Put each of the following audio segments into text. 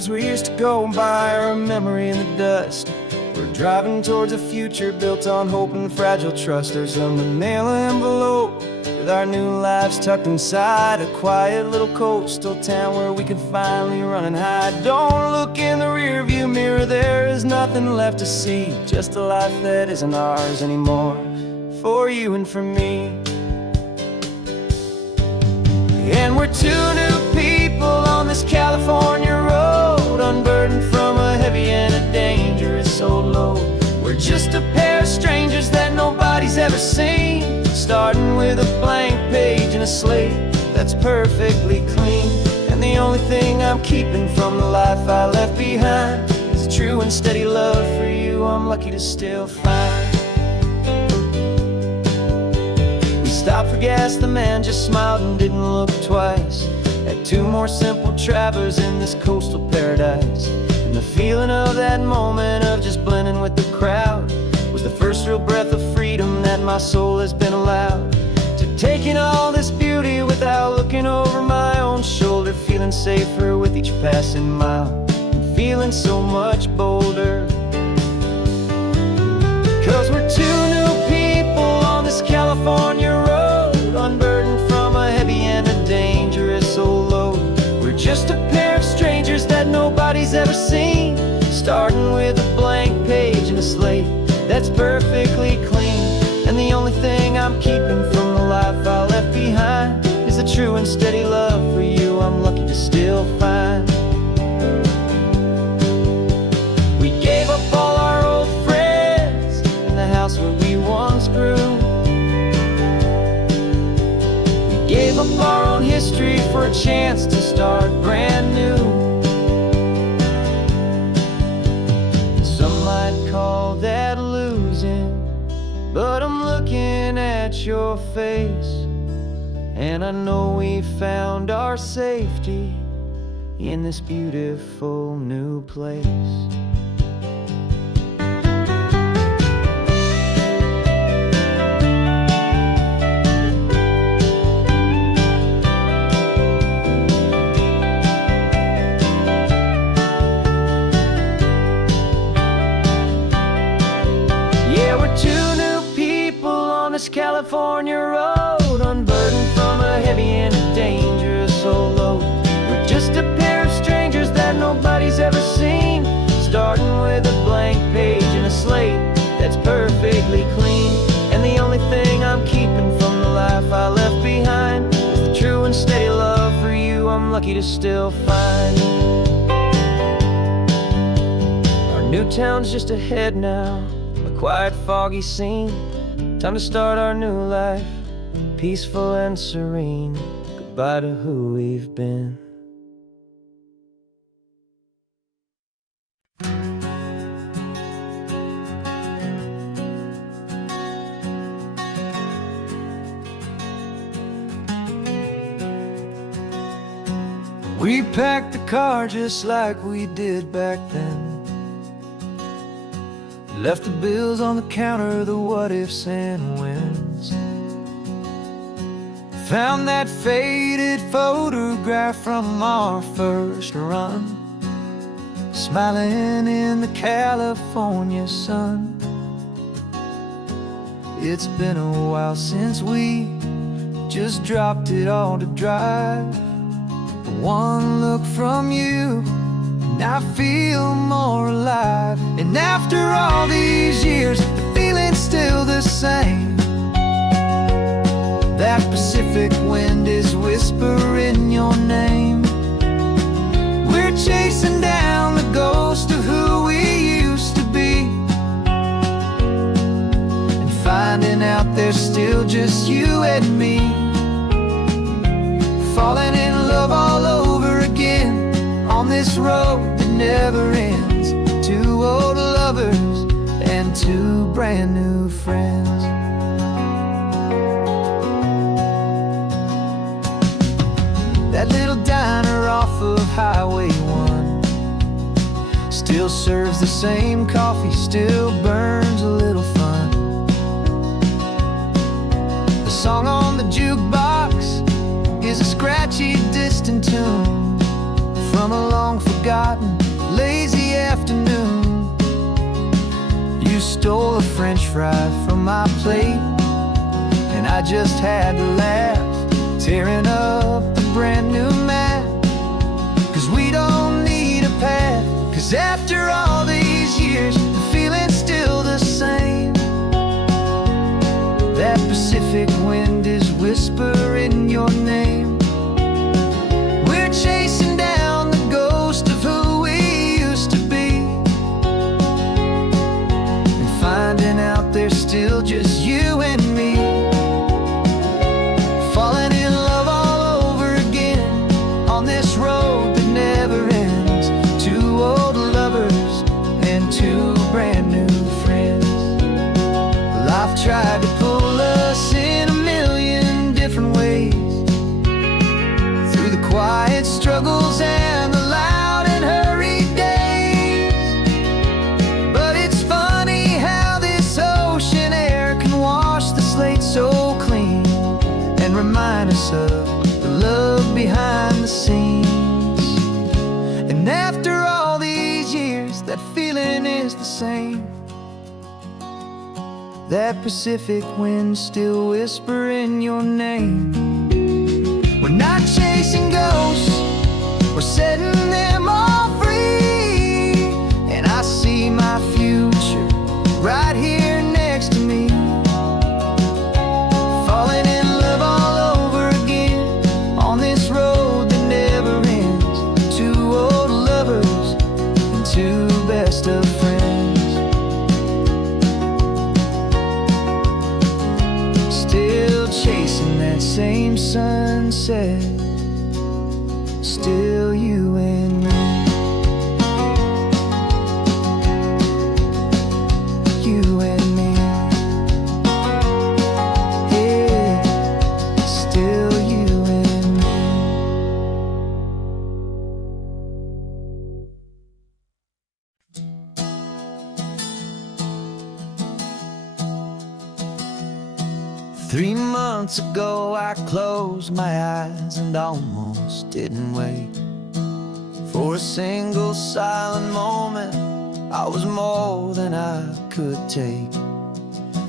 dreams we used to go by are a memory in the dust. We're driving towards a future built on hope and fragile trust. There's a manila envelope with our new lives tucked inside, a quiet little coastal town where we can finally run and hide. Don't look in the rearview mirror, there is nothing left to see, just a life that isn't ours anymore, for you and for me. And we're two new people on this California road, unburdened from a heavy and a dangerous old load. We're just a pair of strangers that nobody's ever seen, starting with a blank page and a slate that's perfectly clean. And the only thing I'm keeping from the life I left behind is a true and steady love for you I'm lucky to still find. We stopped for gas, the man just smiled and didn't look twice. Had two more simple travelers in this coastal paradise. And the feeling of that moment of just blending with the crowd was the first real breath of freedom that my soul has been allowed to take in all this beauty without looking over my own shoulder, feeling safer with each passing mile and feeling so much bolder. 'Cause we're two new people on this California road, unburdened from a heavy and a dangerous old load. We're just a pair of strangers that nobody's ever seen, starting with a blank page and a slate that's perfectly clean. And the only thing I'm keeping from the life I left behind is the true and steady love for you I'm lucky to still find. We gave up all our old friends in the house where we once grew. We gave up our own history for a chance to start brand new. Some might call that losing, but I'm looking at your face, and I know we found our safety in this beautiful new place. California road, unburdened from a heavy and a dangerous old load. We're just a pair of strangers that nobody's ever seen, starting with a blank page and a slate that's perfectly clean. And the only thing I'm keeping from the life I left behind is the true and steady love for you I'm lucky to still find. Our new town's just ahead now, a quiet foggy scene. Time to start our new life, peaceful and serene. Goodbye to who we've been. We packed the car just like we did back then. Left the bills on the counter, the what ifs and whens. Found that faded photograph from our first run, smiling in the California sun. It's been a while since we just dropped it all to drive. But one look from you and I feel more alive. And after all these years, the feeling's still the same. That Pacific wind is whispering your name. We're chasing down the ghost of who we used to be, and finding out there's still just you and me. Falling in love all over again on this road that never ends. Two old lovers and two brand new friends. That little diner off of Highway 1 still serves the same coffee, still burns a little fun. The song on the jukebox is a scratchy, distant tune from a long forgotten forgotten lazy afternoon. You stole a French fry from my plate, and I just had to laugh, tearing up the brand new map. Cause we don't need a path, cause after all these years, the feeling's still the same. That Pacific wind is whispering your name. We're chasing down the ghost of who we used to be, and finding out there's still just you and me. Falling in love all over again on this road that never ends. Two old lovers and two brand new friends. Life tried to pull us in a million different ways, through the quiet struggles and the loud and hurried days. But it's funny how this ocean air can wash the slate so clean, and remind us of the love behind the scenes. And after all these years, that feeling is the same. That Pacific wind still whispering your name. We're not chasing ghosts, we're setting them all free. And I see my future right here next to me. Falling in love all over again on this road that never ends. Two old lovers and two best of friends. Still chasing that same sunset, still you and me. You and me. Yeah, still you and me. 3 months ago I closed my eyes and almost didn't wait for a single silent moment. I was more than I could take.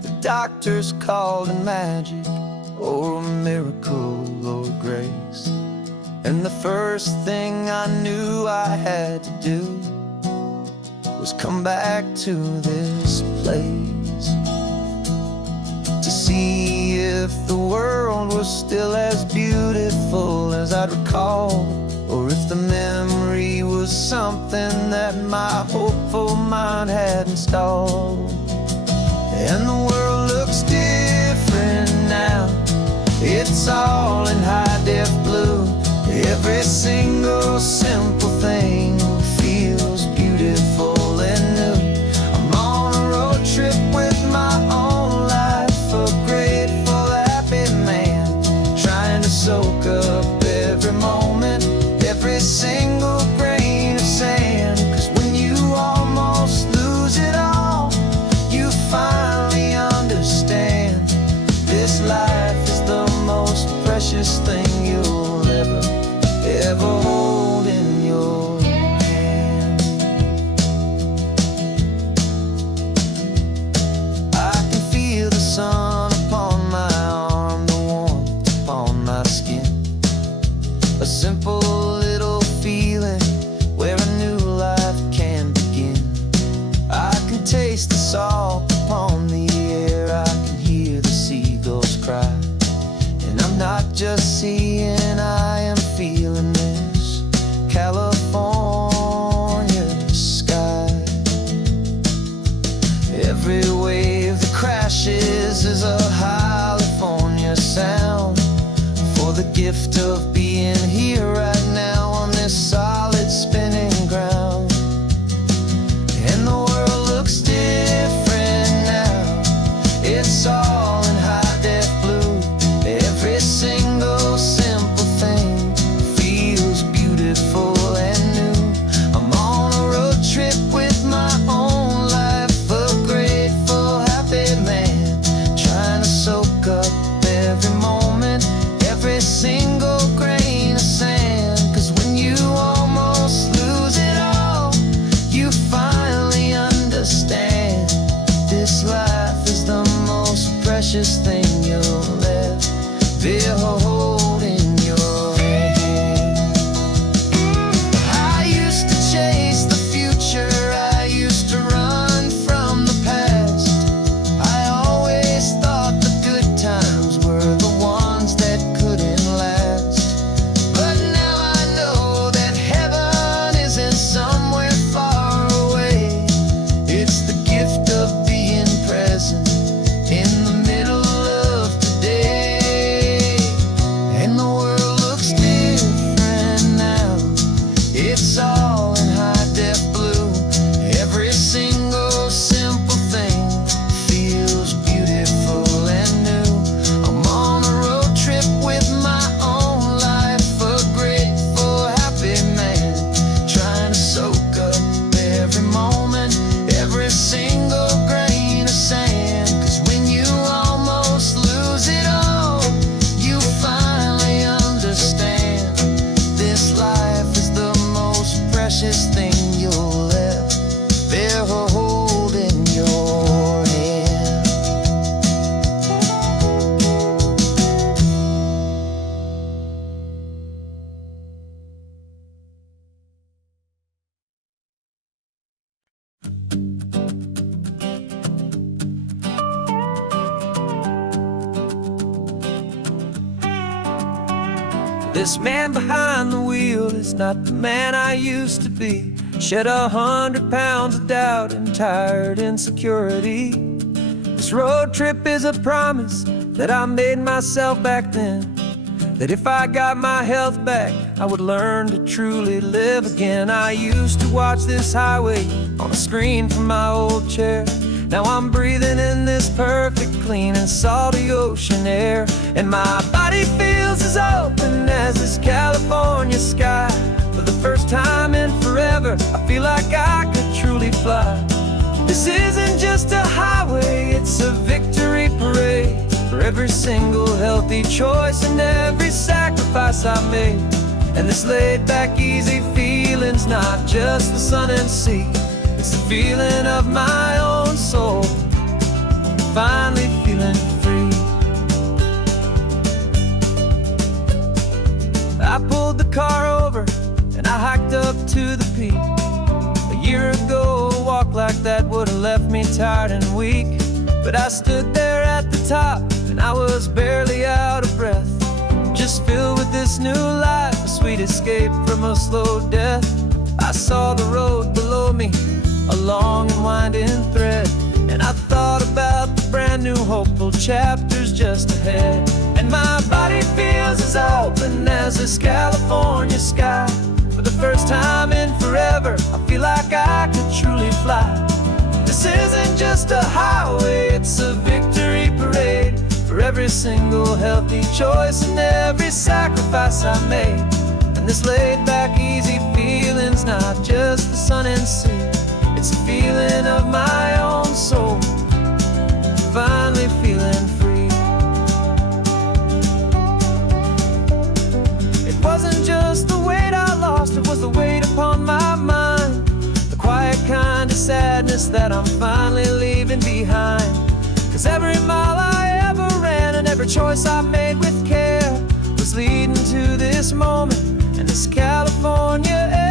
The doctors called it magic, or a miracle, or grace. And the first thing I knew I had to do was come back to this place, to see if the world was still as beautiful as I'd recall, or if the memory was something that my hopeful mind had installed. And the world looks different now, it's all in high-def blue. Every single simple thing feels beautiful and new. I'm on a road trip with my own life, a grateful, happy man, trying to soak up every moment, every single grain of sand. Cause when you almost lose it all, you finally understand this life is the most precious thing you'll ever hold in your hand. I can feel the sun upon my arm, the warmth upon my skin, a simple little feeling where a new life can begin. I can taste the salt upon the air, I can hear the seagulls cry. And I'm not just seeing, I am feeling this California sky. Every wave that crashes is a California sound, for the gift of being here right now on this solid spinning ground. And the world looks different now, it's all in high-def blue. Every single simple thing feels beautiful and new. I'm on a road trip with my own life, a grateful, happy man, trying to soak up every moment, every single grain of sand. Cause when you almost precious thing you'll ever hold in your hand. I used to chase the future, I used to run from the past. I always thought the good times were the ones that couldn't last. But now I know that heaven isn't somewhere far away. It's the gift of being present in the middle of today. And the world looks different now. It's all in high-def blue. Every single simple thing feels beautiful and new. I'm on a road trip with my own life, a grateful, happy man, trying to soak up every moment, every single grain of sand. 'Cause when you almost lose it all, you finally understand this life is the most precious thing you'll ever hold in your hand. This man behind the wheel is not the man I used to be. Shed 100 pounds of doubt and tired insecurity. This road trip is a promise that I made myself back then, that if I got my health back, I would learn to truly live again. I used to watch this highway on a screen from my old chair. Now I'm breathing in this perfect, clean and salty ocean air. And my body feels as open as this California sky. For the first time in forever, I feel like I could truly fly. This isn't just a highway, it's a victory parade. For every single healthy choice and every sacrifice I made. And this laid back, easy feeling's not just the sun and sea. It's the feeling of my own soul, finally feeling free. I pulled the car over and I hiked up to the peak. A year ago, a walk like that would have left me tired and weak. But I stood there at the top and I was barely out of breath, just filled with this new life, a sweet escape from a slow death. I saw the road below me, a long and winding thread, and I thought about the brand new hopeful chapters just ahead. And my body feels as open as this California sky. For the first time in forever, I feel like I could truly fly. This isn't just a highway, it's a victory parade. For every single healthy choice and every sacrifice I made. And this laid back, easy feeling's not just the sun and sea. It's a feeling of my own soul, finally feeling free. It wasn't just the weight I lost, it was the weight upon my mind. The quiet kind of sadness that I'm finally leaving behind. 'Cause every mile I ever ran and every choice I made with care was leading to this moment and this California air.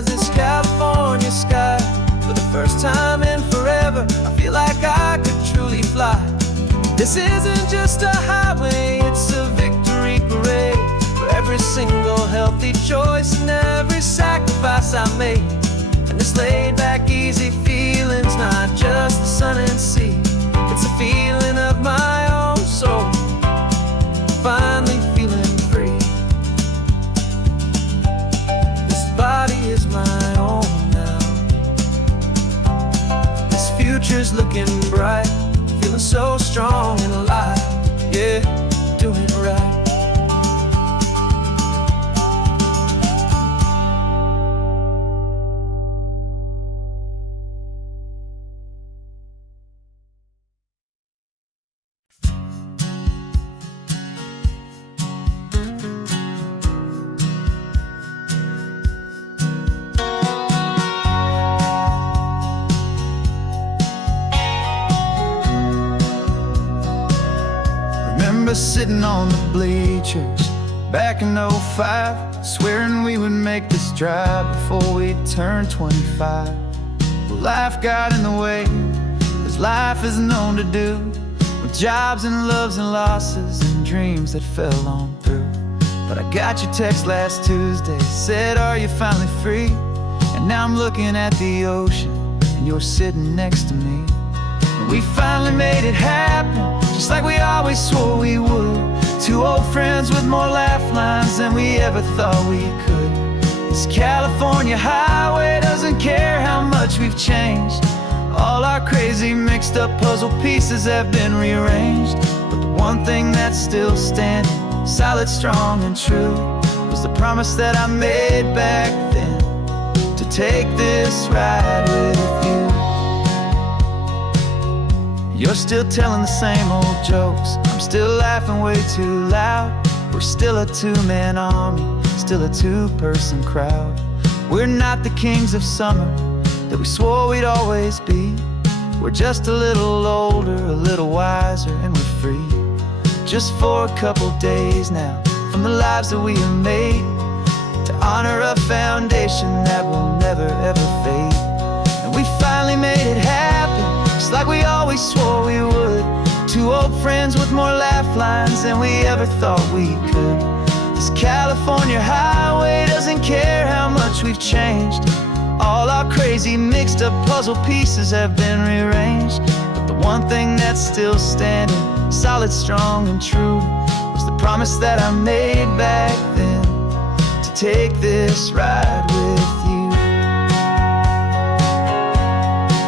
As this California sky. For the first time in forever, I feel like I could truly fly. This isn't just a highway, it's a victory parade. For every single healthy choice and every sacrifice I made. And this laid back, easy feeling's not just the sun and sea. It's a feeling of my own soul, finally feeling free. This body is my own now. This future's looking bright, feeling so strong and alive. Yeah, doing right. sitting on the bleachers back in '05, swearing we would make this drive before we turned 25. Well, life got in the way, as life is known to do, with jobs and loves and losses and dreams that fell on through. But I got your text last Tuesday, said, are you finally free? And now I'm looking at the ocean, and you're sitting next to me. And we finally made it happen, just like we always swore we would. Two old friends with more laugh lines than we ever thought we could. This California highway doesn't care how much we've changed. All our crazy mixed up puzzle pieces have been rearranged. But the one thing that's still standing, solid, strong, and true, was the promise that I made back then, to take this ride with you. You're still telling the same old jokes, I'm still laughing way too loud. We're still a two-man army, still a two-person crowd. We're not the kings of summer that we swore we'd always be. We're just a little older, a little wiser, and we're free. Just for a couple days now, from the lives that we have made, to honor a foundation that will never ever fade. And we finally made it happen, just like we always swore we would. Two old friends with more laugh lines than we ever thought we could. This California highway doesn't care how much we've changed. All our crazy mixed up puzzle pieces have been rearranged. But the one thing that's still standing, solid, strong, and true, was the promise that I made back then, to take this ride with you.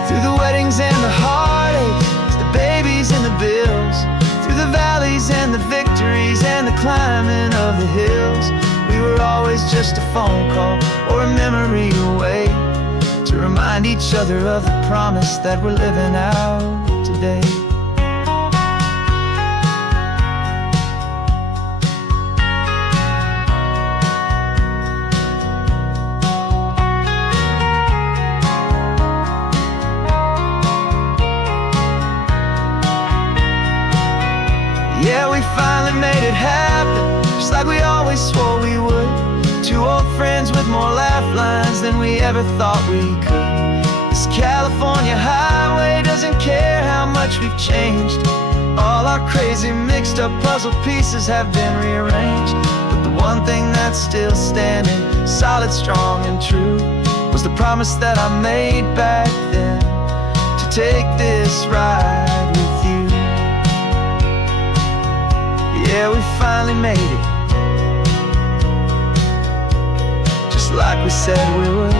Through the weddings and the heartaches, the babies and the bills, through the valleys and the victories and the climbing of the hills, we were always just a phone call or a memory away, to remind each other of the promise that we're living out today. Yeah, we finally made it happen, just like we always swore we would. Two old friends with more laugh lines than we ever thought we could. This California highway doesn't care how much we've changed. All our crazy mixed up puzzle pieces have been rearranged. But the one thing that's still standing, solid, strong, and true, was the promise that I made back then, to take this ride with you. Yeah, we finally made it, just like we said we would.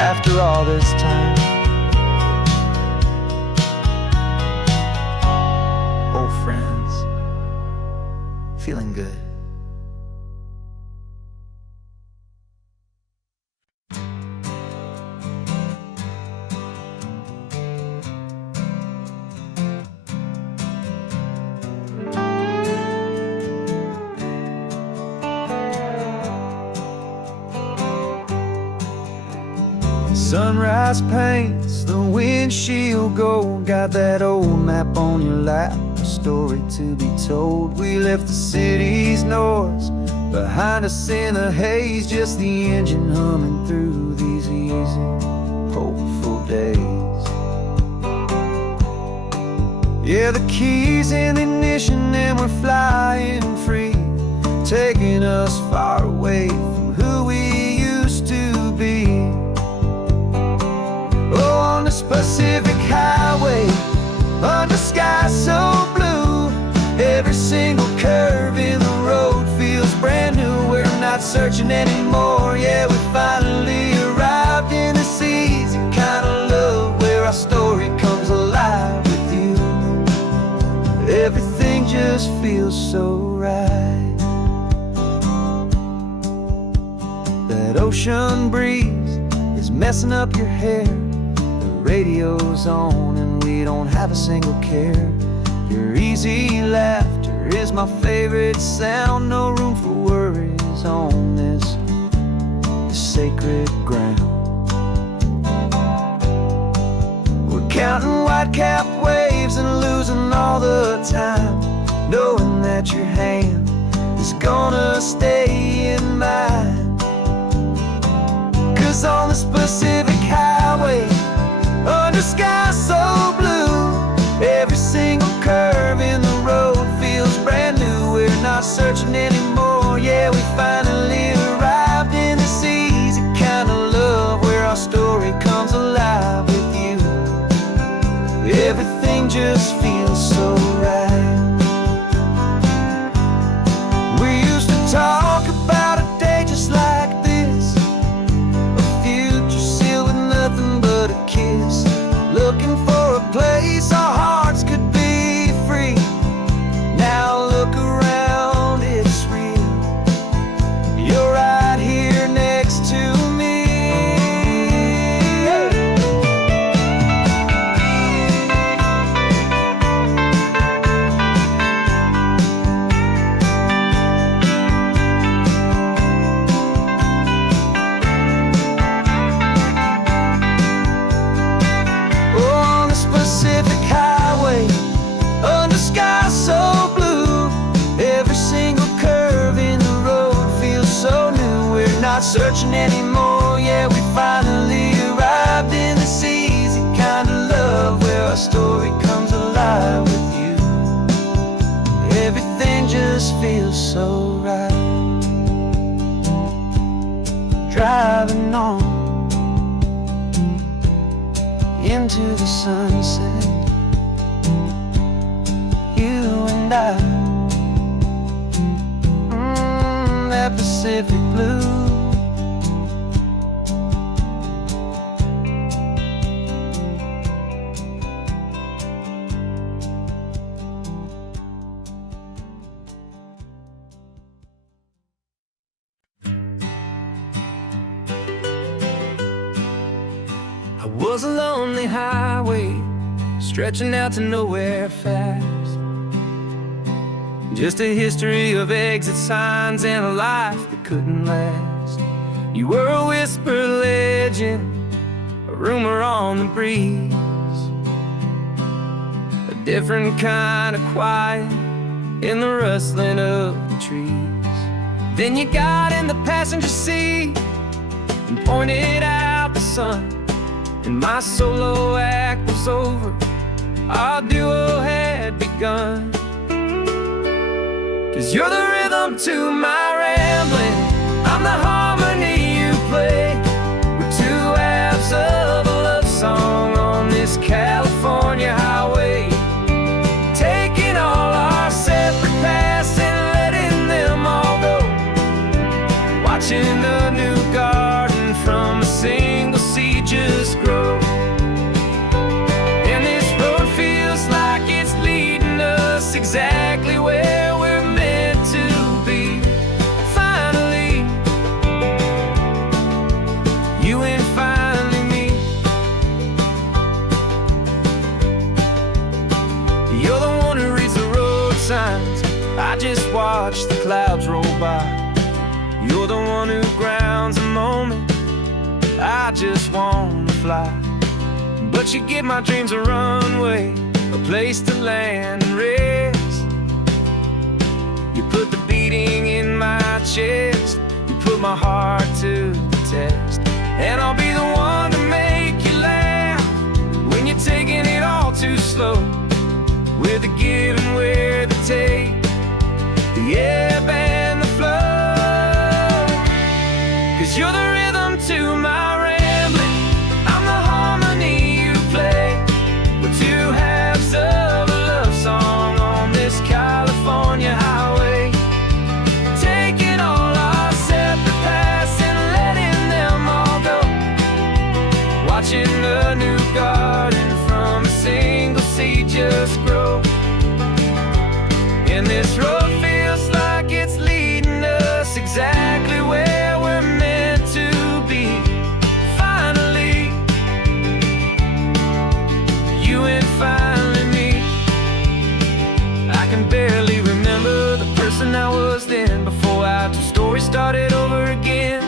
After all this time, old friends, feeling good. Sunrise paints the windshield gold. Got that old map on your lap, a story to be told. We left the city's noise behind us in the haze, just the engine humming through these easy, hopeful days. Yeah, the keys in the ignition and we're flying free, taking us far away from who we used to be. Oh, on this Pacific highway, under sky so blue, every single curve in the road feels brand new. We're not searching anymore, yeah, we finally arrived in this easy kind of love, where our story comes alive with you. Everything just feels so right. That ocean breeze is messing up your hair, radio's on and we don't have a single care. Your easy laughter is my favorite sound. No room for worries on this sacred ground. We're counting white-capped waves and losing losing all the time, knowing that your hand is gonna stay in mine. 'Cause on this Pacific highway, under skies so blue, every single curve in the road feels brand new. We're not searching anymore, yeah, we finally arrived in this easy kind of love where our story comes alive with you. Everything just feels so right. We used to talk about a day just like this, a future sealed with nothing but a kiss, looking for a place our hearts could be free. Now look around, it's real. You're right here next to me. On this Pacific highway, under skies so blue, every single curve in the road feels so new. We're not searching anymore, yeah, we finally arrived in this easy kind of love where our story comes alive with you. Everything just feels so right. Driving on into the sunset, you and I, that Pacific blue. I was a lonely highway, stretching out to nowhere fast. Just a history of exit signs and a life that couldn't last. You were a whisper legend, a rumor on the breeze, a different kind of quiet in the rustling of the trees. Then you got in the passenger seat and pointed out the sun, and my solo act was over, our duo had begun. 'Cause you're the rhythm to my rambling, I'm the harmony you play. We're two halves of a love song on this California highway, taking all our separate paths and letting them all go, watching a new garden from a single seed just grow. And this road feels like it's leading us exactly where we're to be. Finally, you and finally me. You're the one who reads the road signs, I just watch the clouds roll by. You're the one who grounds a moment, I just wanna fly. But you give my dreams a runway, a place to land and rest. You put the beating in my chest, you put my heart to the test. And I'll be the one to make you laugh when you're taking it all too slow, with the give and with the take, the ebb and the flow. 'Cause you're the rhythm to my rambling, I'm the harmony you play. We're two halves of a love song on this California highway, taking all our separate paths and letting them all go, watching a new garden from a single seed just grow. And this road feels like it's leading us exactly where we're meant to be. Finally, you and finally me. I can barely remember the person I was then, before our two stories started over again.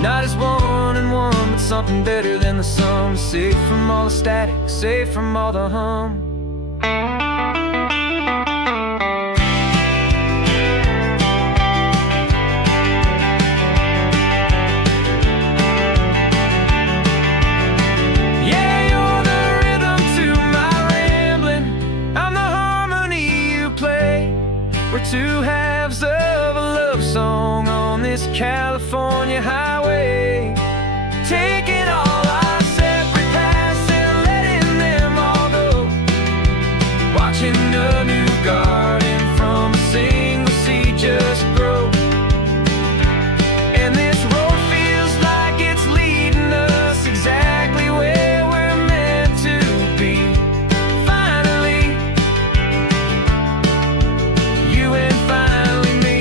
Not as one and one, but something better than the sum. Safe from all the static, safe from all the hum. California highway, taking all our separate paths and letting them all go, watching a new garden from a single seed just grow. And this road feels like it's leading us exactly where we're meant to be. Finally, you and finally me.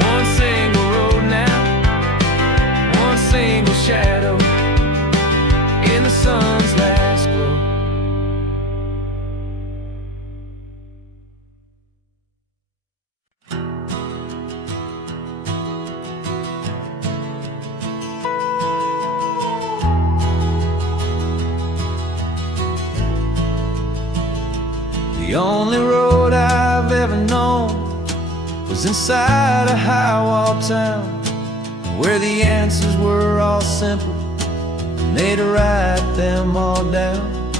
One single road now, one single shadow in the sun's last glow. The only road I've ever known was inside a high-wall town, where the answers were all simple and they'd write them all down.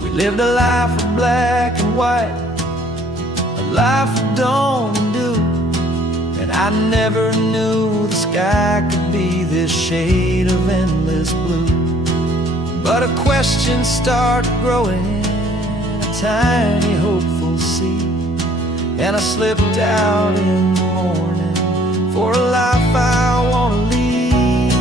We lived a life of black and white, a life of dawn and dew, and I never knew the sky could be this shade of endless blue. But a question started growing, a tiny hopeful seed, and I slipped out in the morning for a life I want to lead.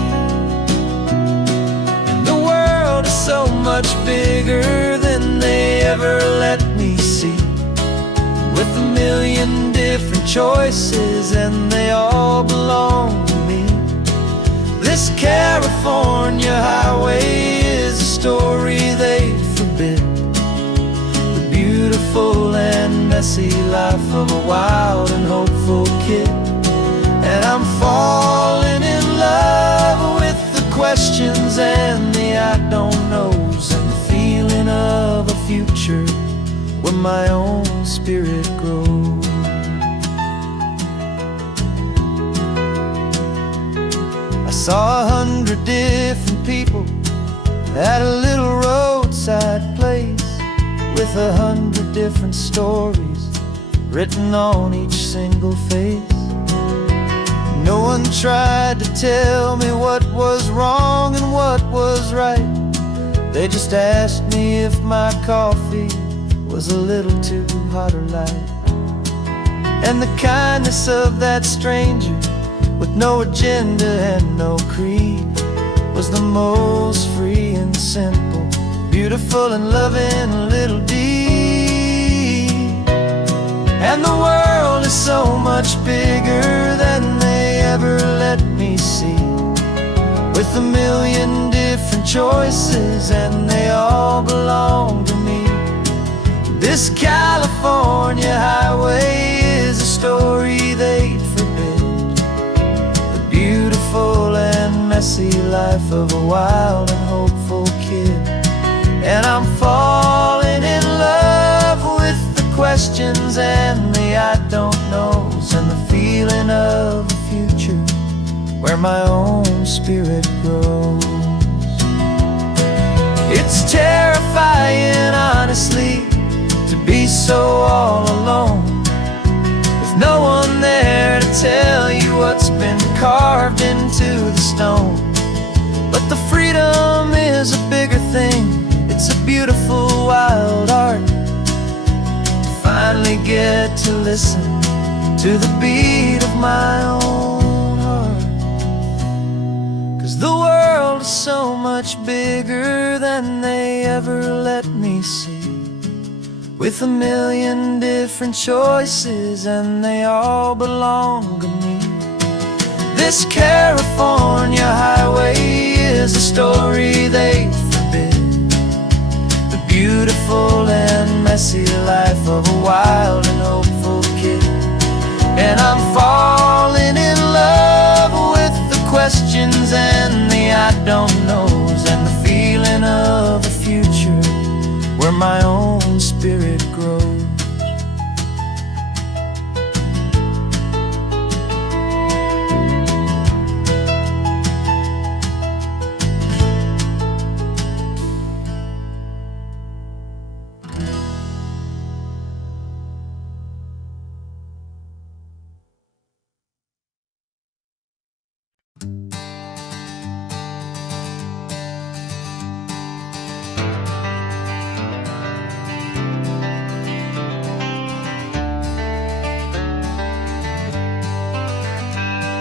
And the world is so much bigger than they ever let me see, with a million different choices and they all belong to me. This California highway is a story they forbid, the beautiful and messy life of a wild and hopeful kid. And I'm falling in love with the questions and the I don't knows, and the feeling of a future where my own spirit grows. I saw 100 different people at a little roadside place, with 100 different stories written on each single face. No one tried to tell me what was wrong and what was right. They just asked me if my coffee was a little too hot or light. And the kindness of that stranger, with no agenda and no creed, was the most free and simple, beautiful and loving little deed. And the world is so much bigger than they ever let me see, with a million different choices and they all belong to me. This California highway is a story they'd forbid, the beautiful and messy life of a wild and hopeful kid. And I'm falling in love with the questions and the I don't knows, and the feeling of a future where my own spirit grows. It's terrifying, honestly, to be so all alone, with no one there to tell you what's been carved into the stone. But the freedom is a bigger thing, it's a beautiful wild art, to finally get to listen to the beat of my own heart. 'Cause the world is so much bigger than they ever let me see, with a million different choices and they all belong to me. This California highway is a story they forbid, the beautiful and messy life of a wild and hopeful kid. And I'm falling in love with the questions and the I don't knows, and the feeling of a future where my own spirit grows.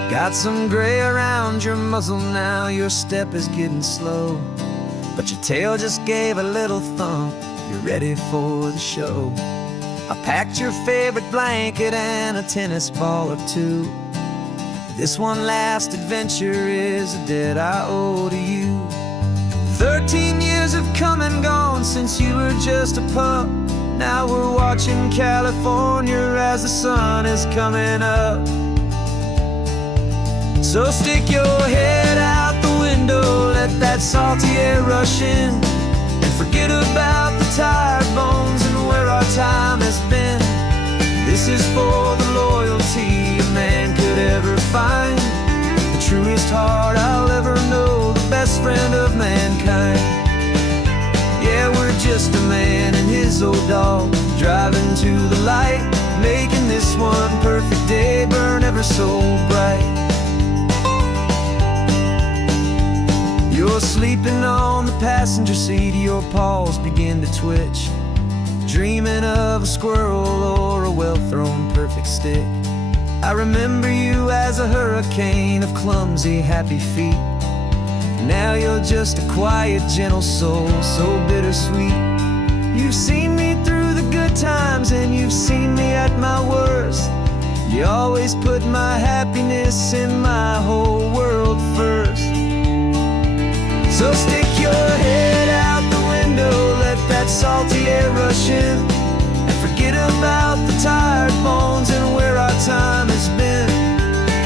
Got some gray around your muzzle now, your step is getting slow, but your tail just gave a little thump, you're ready for the show. I packed your favorite blanket and a tennis ball or two. This one last adventure is a debt I owe to you. 13 years have come and gone since you were just a pup. Now we're watching California as the sun is coming up. So stick your head out the window, let that salty air rush in, and forget about the tired bones and where our time has been. This is for the loyalty a man could ever find, the truest heart I'll ever know, the best friend of mankind. Yeah, we're just a man and his old dog, driving to the light, making this one perfect day burn ever so bright. You're sleeping on the passenger seat, your paws begin to twitch, dreaming of a squirrel or a well-thrown perfect stick. I remember you as a hurricane of clumsy, happy feet. Now you're just a quiet, gentle soul, so bittersweet. You've seen me through the good times and you've seen me at my worst. You always put my happiness in my whole world first. So stick your head out the window, let that salty air rush in, and forget about the tired bones and where our time has been.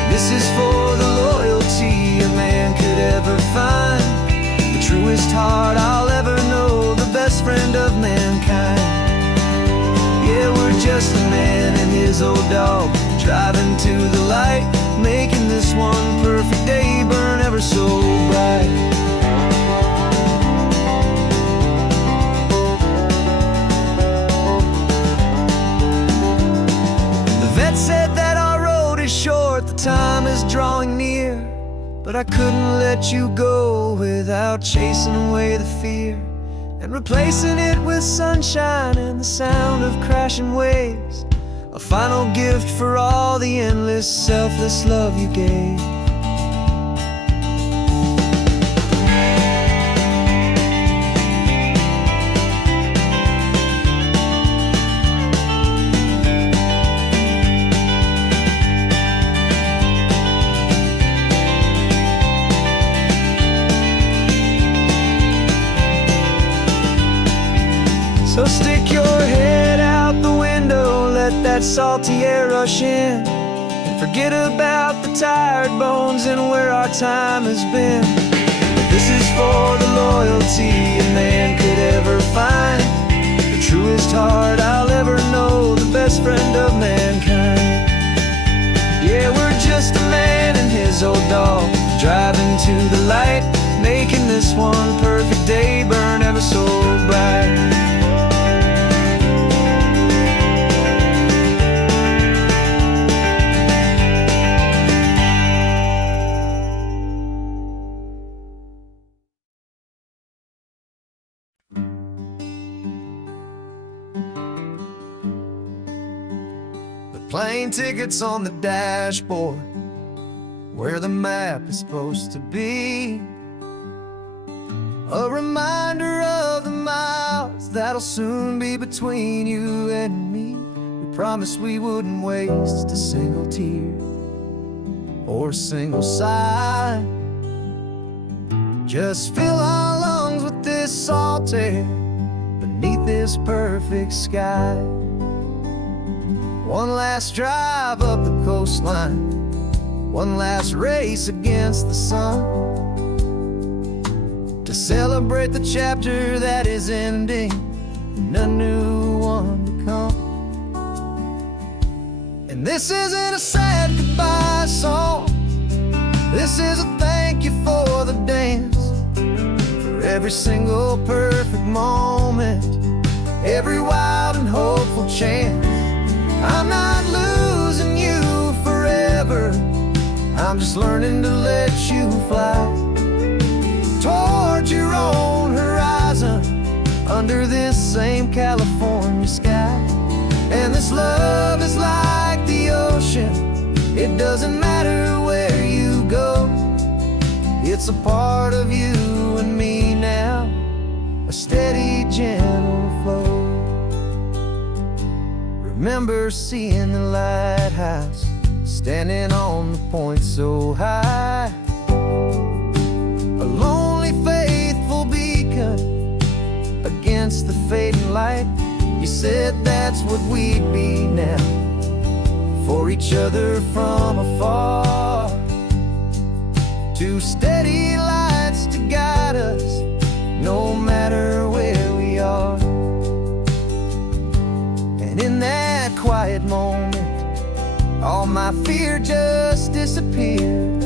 This is for the loyalty a man could ever find, the truest heart I'll ever know, the best friend of mankind. Yeah, we're just a man and his old dog, driving to the light, making this one perfect day burn ever so bright. Said that our road is short, the time is drawing near, but I couldn't let you go without chasing away the fear and replacing it with sunshine and the sound of crashing waves, a final gift for all the endless, selfless love you gave. So stick your head out the window, let that salty air rush in, and forget about the tired bones and where our time has been. This is for the loyalty a man could ever find, the truest heart I'll ever know, the best friend of mankind. Yeah, we're just a man and his old dog, driving to the light, making this one perfect day burn ever so bright. Plane tickets on the dashboard, where the map is supposed to be, a reminder of the miles that'll soon be between you and me. We promised we wouldn't waste a single tear or a single sigh, just fill our lungs with this salt air beneath this perfect sky. One last drive up the coastline, one last race against the sun, to celebrate the chapter that is ending and a new one to come. And this isn't a sad goodbye song, this is a thank you for the dance, for every single perfect moment, every wild and hopeful chance. I'm not losing you forever, I'm just learning to let you fly towards your own horizon, under this same California sky. And this love is like the ocean, it doesn't matter where a part of you and me now, a steady, gentle flow. Remember seeing the lighthouse, standing on the point so high, a lonely, faithful beacon against the fading light. You said that's what we'd be now, for each other from afar. Two steady lights to guide us, no matter where we are. And in that quiet moment, all my fear just disappeared,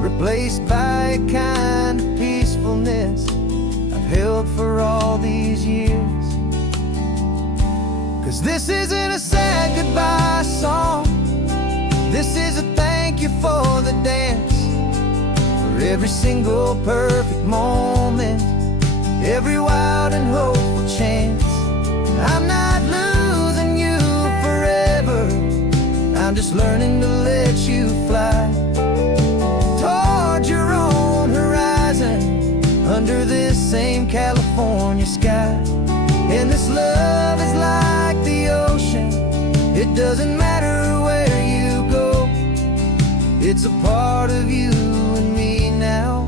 replaced by a kind of peacefulness I've held for all these years. 'Cause this isn't a sad goodbye song, this is a thank you for the dance, for every single perfect moment, every wild and hopeful chance. I'm not losing you forever, I'm just learning to let you fly toward your own horizon, under this same California sky. And this love is like the ocean, it doesn't matter where you go, it's a part of you and me now,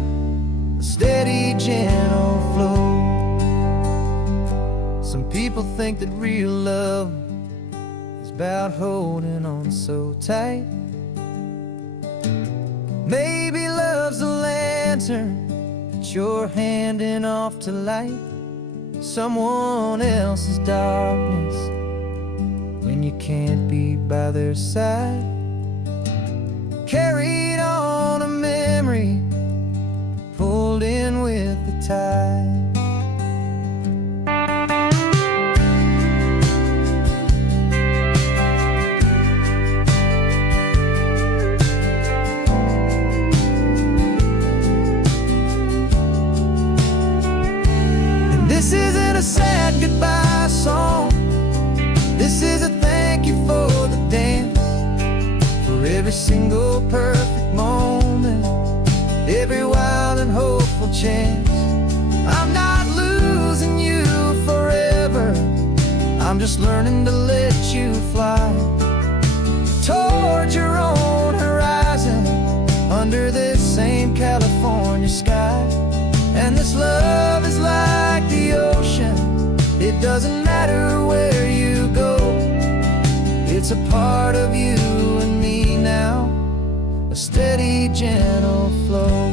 a steady, gentle flow. Some people think that real love is about holding on so tight. Maybe love's a lantern that you're handing off to light someone else's darkness when you can't be by their side. Carried on a memory, pulled in with the tide. This isn't a sad goodbye song, this is a thank you for the dance, for every single perfect moment, every wild and hopeful chance. I'm not losing you forever, I'm just learning to let you fly toward your own horizon, under this same California sky. And this love is like the ocean, it doesn't matter where you go, it's a part of you and me now, a steady, gentle flow.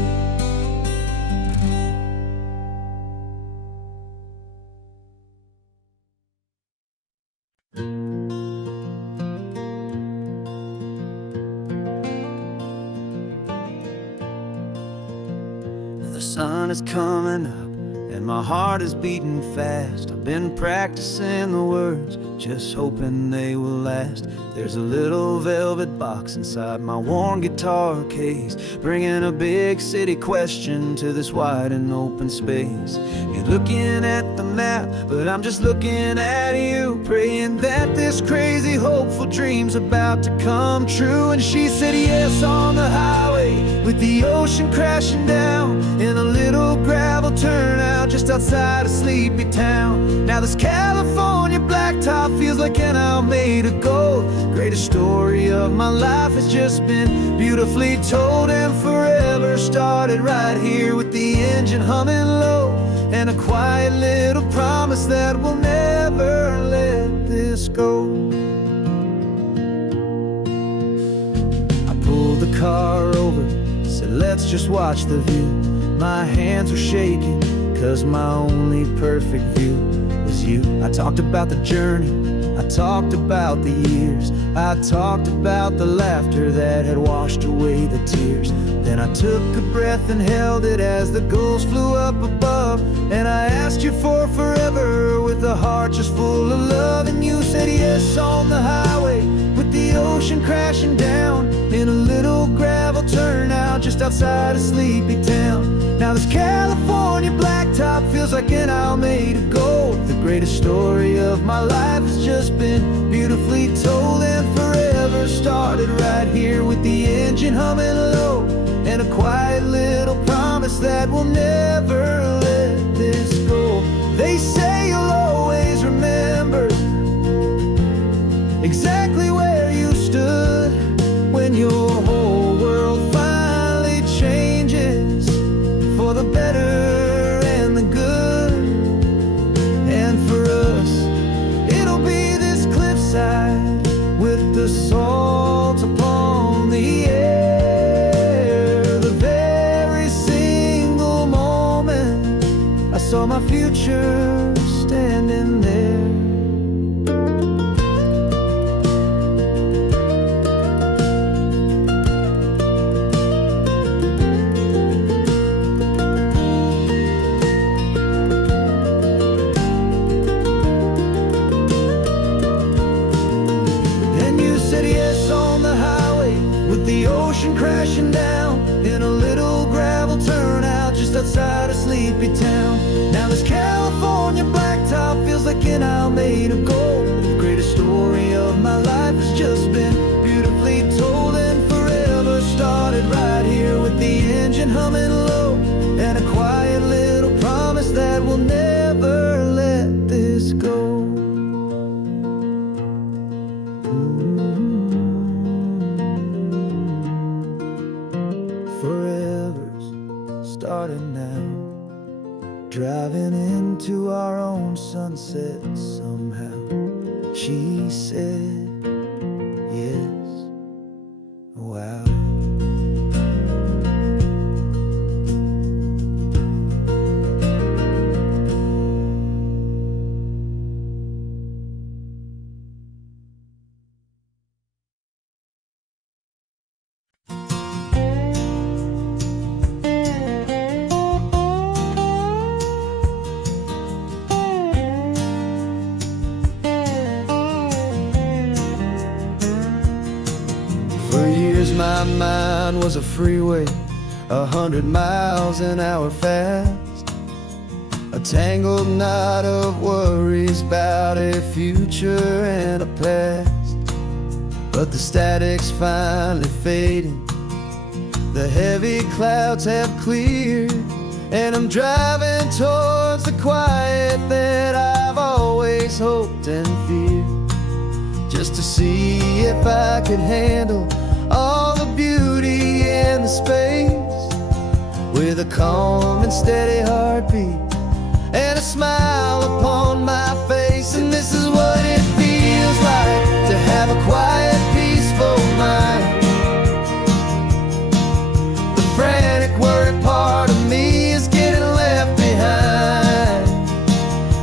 The sun is coming up and my heart is beating fast. I've been practicing the words, just hoping they will last. There's a little velvet box inside my worn guitar case, bringing a big city question to this wide and open space. You're looking at the map, but I'm just looking at you, praying that this crazy hopeful dream's about to come true. And she said yes on the highway, with the ocean crashing down, in a little gravel turnout just outside a sleepy town. Now this California blacktop feels like an hour made of gold. Greatest story of my life has just been beautifully told, and forever started right here with the engine humming low, and a quiet little promise that we'll never let this go. I pulled the car over, said let's just watch the view. My hands were shaking, 'cause my only perfect view was you. I talked about the journey, I talked about the years, I talked about the laughter that had washed away the tears. Then I took a breath and held it as the gulls flew up above, and I asked you for forever with a heart just full of love. And you said yes on the highway, with the ocean crashing down, in a little gravel turnout just outside a sleepy town. Now this California blacktop feels like an hour made of gold. The greatest story of my life has just been beautifully told, and forever started right here with the engine humming low, and a quiet little promise that we'll never let this go. They say you'll always remember exactly where you stood when your whole world finally changes for the better and the good. And for us, it'll be this cliffside with the salt upon the air. The very single moment I saw my future standing there. The ocean crashing down in a little gravel turnout just outside a sleepy town. Now this California blacktop feels like an isle made of gold. The greatest story of my life has just been beautifully told, and forever started right here with the engine humming low, and a quiet little promise that we'll never let this go. Forever's starting now, driving into our own sunset somehow. She said yes, wow. For years my mind was a freeway, 100 miles an hour fast, a tangled knot of worries about a future and a past. But the static's finally fading, the heavy clouds have cleared, and I'm driving towards the quiet that I've always hoped and feared, just to see if I could handle all the beauty and the space, with a calm and steady heartbeat and a smile upon my face. And this is what it feels like to have a quiet, peaceful mind. The frantic, worried part of me is getting left behind.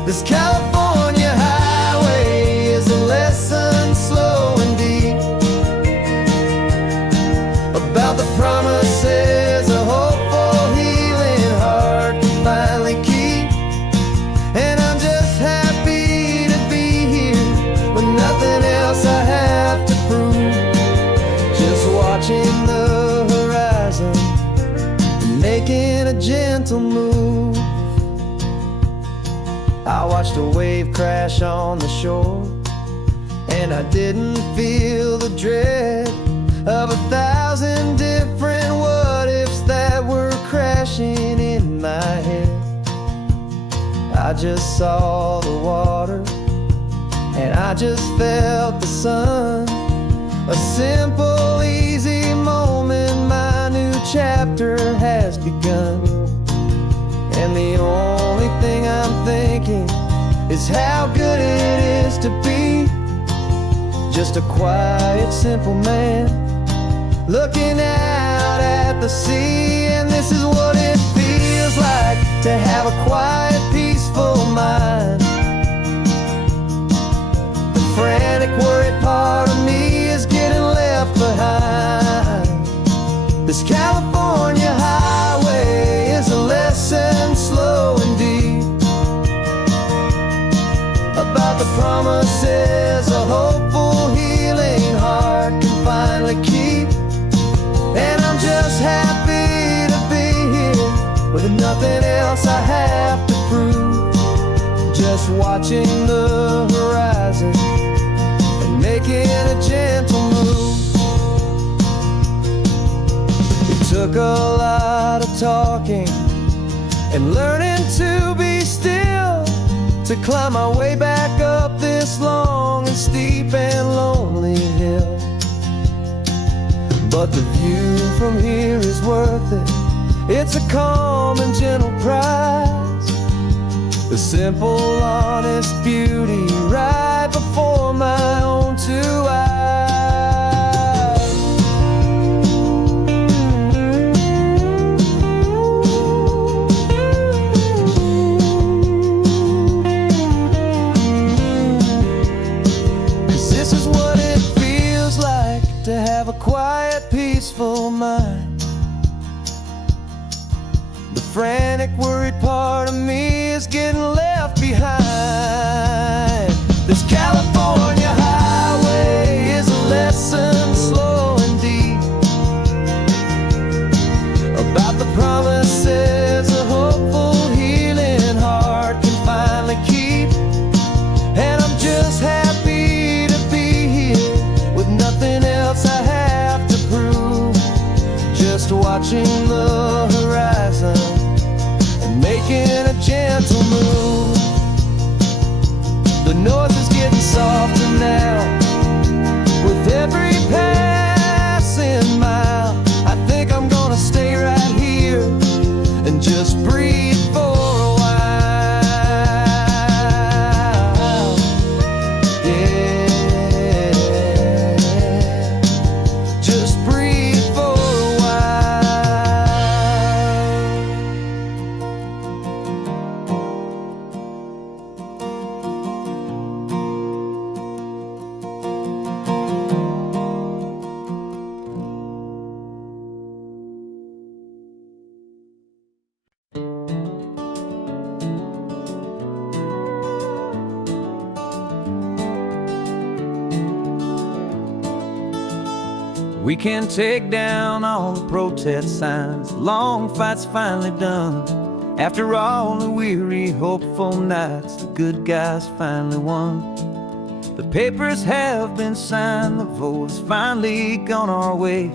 This California highway is a lesson slow and deep about the promises a hopeful, healing heart can finally keep. And I'm just happy to be here with nothing else I have to prove, just watching the horizon and making a gentle move. I watched a wave crash on the shore, and I didn't feel the dread of 1,000 different what-ifs that were crashing in my head. I just saw the water, and I just felt the sun. A simple, easy moment, my new chapter has begun. And the only thing I'm thinking is how good it is to be just a quiet, simple man looking out at the sea. And this is what it feels like to have a quiet, peaceful mind. The frantic, worried part of me is getting left behind. This California highway is a lesson slow and deep about the promises a hopeful, healing heart can finally keep. And I'm just happy to be here with nothing else I have to prove, just watching the horizon and making a gentle move. It took a lot of talking and learning to be still, to climb my way back up this long and steep and lonely hill. But the view from here is worth it. It's a calm and gentle prize, the simple, honest beauty right before my own two eyes. 'Cause this is what it feels like to have a quiet, peaceful mind. The frantic, worried part of me is getting left behind. This California highway is a lesson slow and deep about the promises a hopeful, healing heart can finally keep. And I'm just happy to be here with nothing else I have to prove, just watching the horizon and making a gentle move. The noise is getting softer now with every passing mile. I think I'm gonna stay right here and just breathe for a while. Yeah, just breathe for a while. We can take down all the protest signs, long fight's finally done. After all the weary, hopeful nights, the good guys finally won. The papers have been signed, the vote has finally gone our way.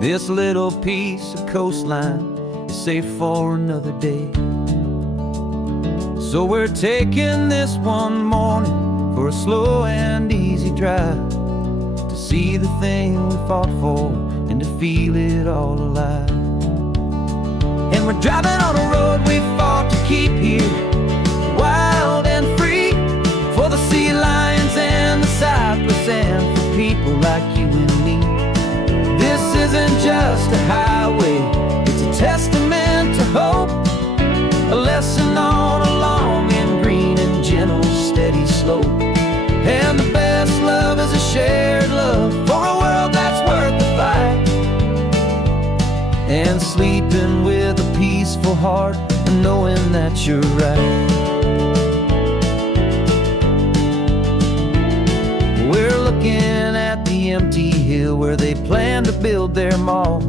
This little piece of coastline is safe for another day. So we're taking this one morning for a slow and easy drive, to see the thing we fought for and to feel it all alive. And we're driving on a road we fought to keep here, wild and free, for the sea lions and the cypress and for people like you and me. This isn't just a highway, it's a testament to hope, a lesson on a long and green and gentle steady slope. And the best love is a shared love for a world that's worth the fight, and sleeping with a peaceful heart and knowing that you're right. We're looking at the empty hill where they plan to build their mall,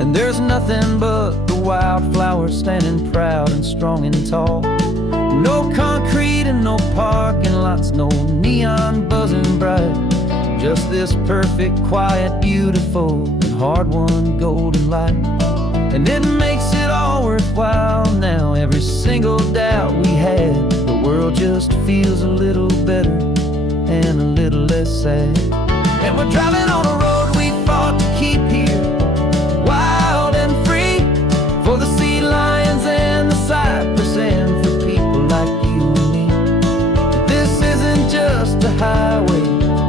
and there's nothing but the wildflowers standing proud and strong and tall. No concrete and no parking lots, no neon buzzing bright, just this perfect, quiet, beautiful, and hard-won golden light. And it makes it all worthwhile now, every single doubt we had. The world just feels a little better and a little less sad. And we're driving on a road we fought to keep here, wild and free, for the sea lions and the cypress and for people like you and me. This isn't just a highway,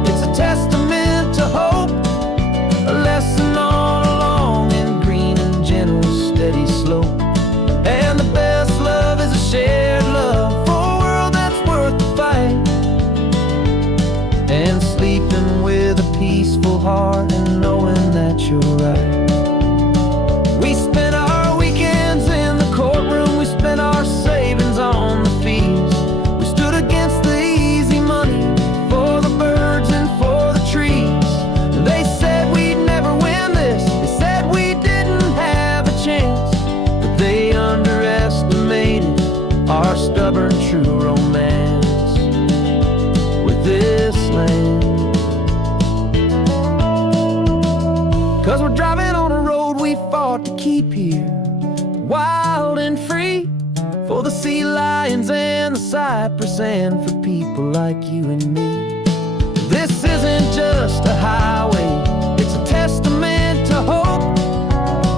it's a testament to hope, a lesson on a long and green and gentle steady slope. And the best love is a shared love for a world that's worth the fight, and sleeping with a peaceful heart fought to keep here, wild and free, for the sea lions and the cypress, and for people like you and me. This isn't just a highway, it's a testament to hope,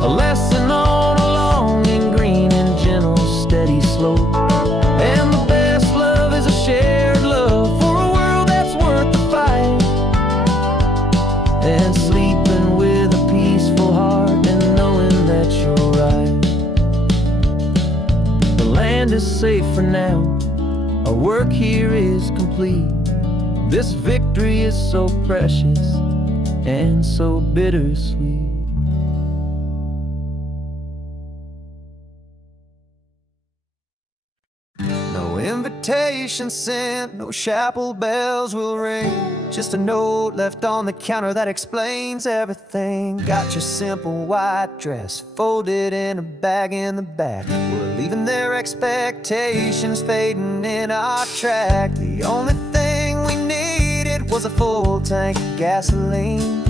a lesson on a long and green and gentle steady slope. And the best love is a shared love for a world that's worth the fight, and sleeping with a peaceful heart and knowing that you're right. The land is safe for now, our work here is complete. This victory is so precious and so bittersweet. No invitation sent, no chapel bells will ring, just a note left on the counter that explains everything. Got your simple white dress folded in a bag in the back. We're leaving their expectations fading in our track. The only thing we needed was a full tank of gasoline,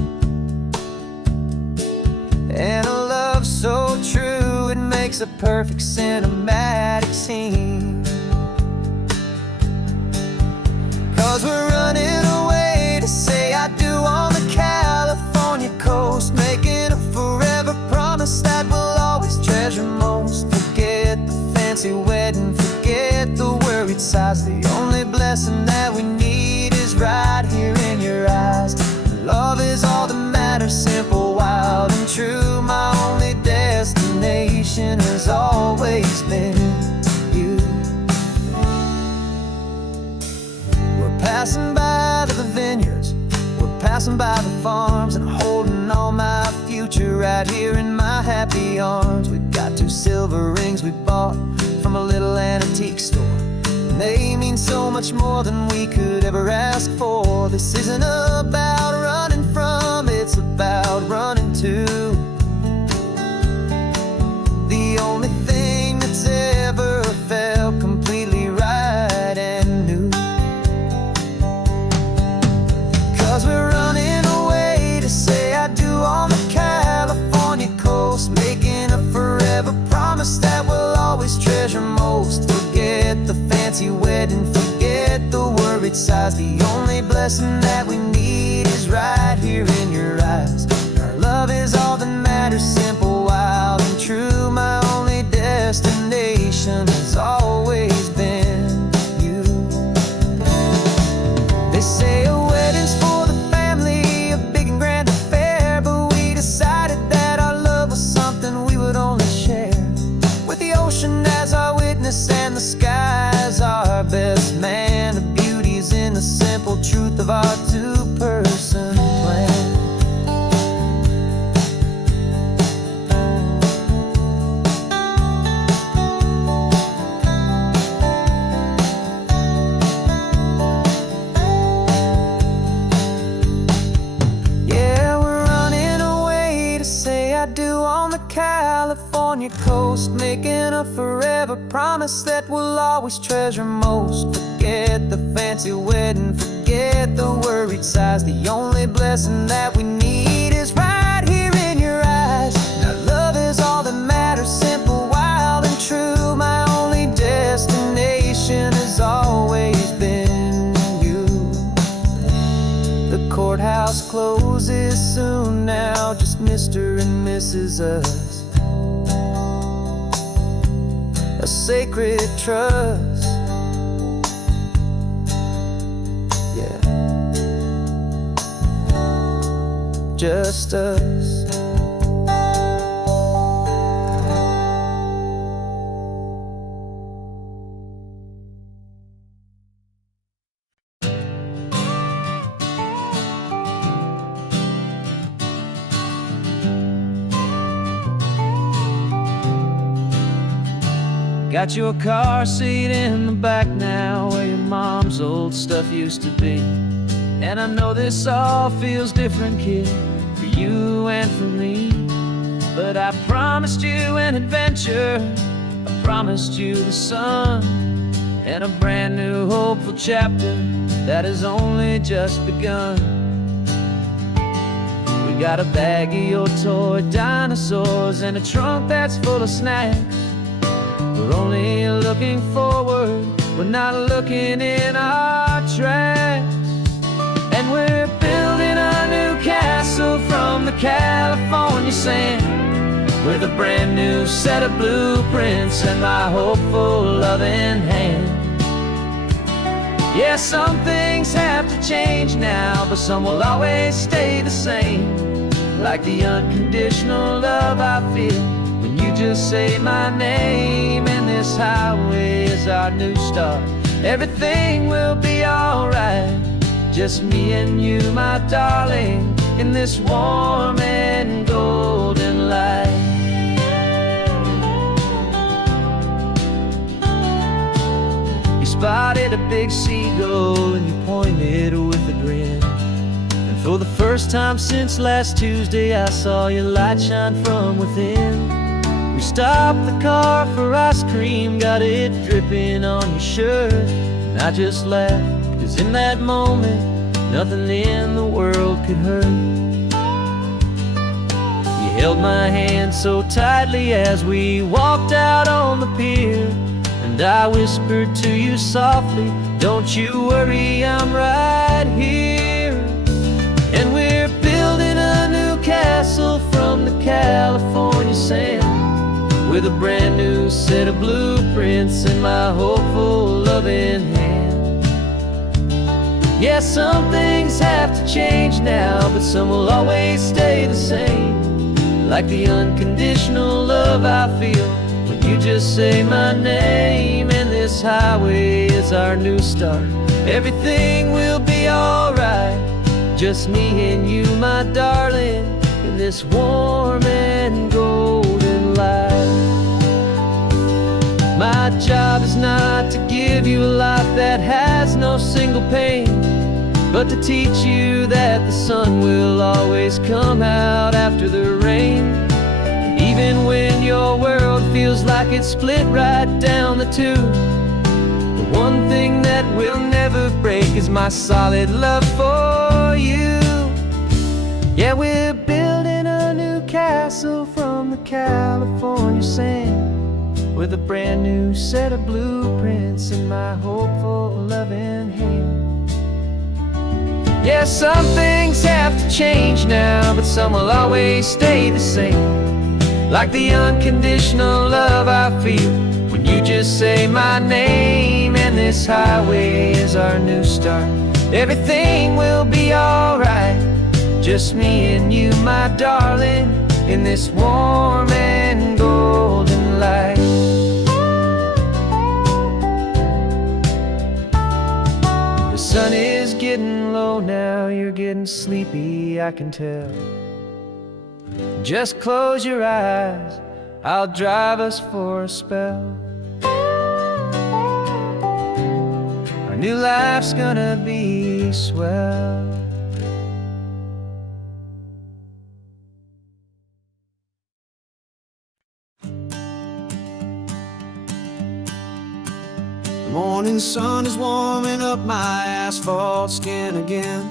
and a love so true it makes a perfect cinematic scene. 'Cause we're running away to say I do on the California coast, making a forever promise that we'll always treasure most. Forget the fancy wedding, forget the worried sighs. The only blessing that we need is right here in your eyes. Love is all that matters, simple, wild and true. My only destination has always been you. We're passing by the vineyards, we're passing by the farms, and holding on my future right here in my happy arms. We've got 2 silver rings we bought from a little antique store, and they mean so much more than we could ever ask for. This isn't about running from, it's about running to the only thing that's ever felt completely right and new. 'Cause we're running away to say I do on the California coast, making a forever promise that we'll always treasure most. Forget the fancy wedding, forget the worried sighs. The only blessing that we need is right here in your eyes. Our love is all that matters, simple, wild and true. My only destination has always been you. They say a wedding's for the family, a big and grand affair, but we decided that our love was something we would only share with the ocean as our witness and the sky as our best man. The beauty's in the simple truth of our 2-person plan. Yeah, we're running away to say I do on the California coast, making a forever promise that we'll always treasure most. Forget the fancy wedding, forget the worried sighs. The only blessing that we need is right here in your eyes. Now love is all that matters, simple, wild and true. My only destination has always been you. The courthouse closes soon now, just Mr. and Mrs. Us, a sacred trust. Yeah, just us. Got your car seat in the back now, where your mom's old stuff used to be. And I know this all feels different, kid, for you and for me. But I promised you an adventure, I promised you the sun, and a brand new hopeful chapter that has only just begun. We We got a bag of your toy dinosaurs and a trunk that's full of snacks. We're only looking forward, we're not looking in our tracks. And we're building a new castle from the California sand, with a brand new set of blueprints and my hopeful loving hand. Yeah, some things have to change now, but some will always stay the same. Like the unconditional love I feel when you just say my name. And this highway is our new start. Everything will be alright. Just me and you, my darling, in this warm and golden light. You spotted a big seagull and you pointed with a grin. And for the first time since last Tuesday, I saw your light shine from within. We stopped the car for ice cream, got it dripping on your shirt. And I just laughed, 'cause in that moment, nothing in the world could hurt. You held my hand so tightly as we walked out on the pier. And I whispered to you softly, don't you worry, I'm right here. And we're building a new castle from the California sand, with a brand new set of blueprints in my hopeful loving hand. Yeah, some things have to change now, but some will always stay the same. Like the unconditional love I feel when you just say my name. And this highway is our new start. Everything will be alright. Just me and you, my darling, in this warm and golden light. My job is not to give you a life that has no single pain, but to teach you that the sun will always come out after the rain. Even when your world feels like it's split right down the two, the one thing that will never break is my solid love for you. Yeah, we're building a new castle from the California sand, with a brand new set of blueprints in my hopeful loving hand. Yeah, some things have to change now, but some will always stay the same. Like the unconditional love I feel when you just say my name. And this highway is our new start. Everything will be alright. Just me and you, my darling, in this warm and golden light. The sun is getting low now, you're getting sleepy, I can tell. Just close your eyes, I'll drive us for a spell. Our new life's gonna be swell. The morning sun is warming up my asphalt skin again.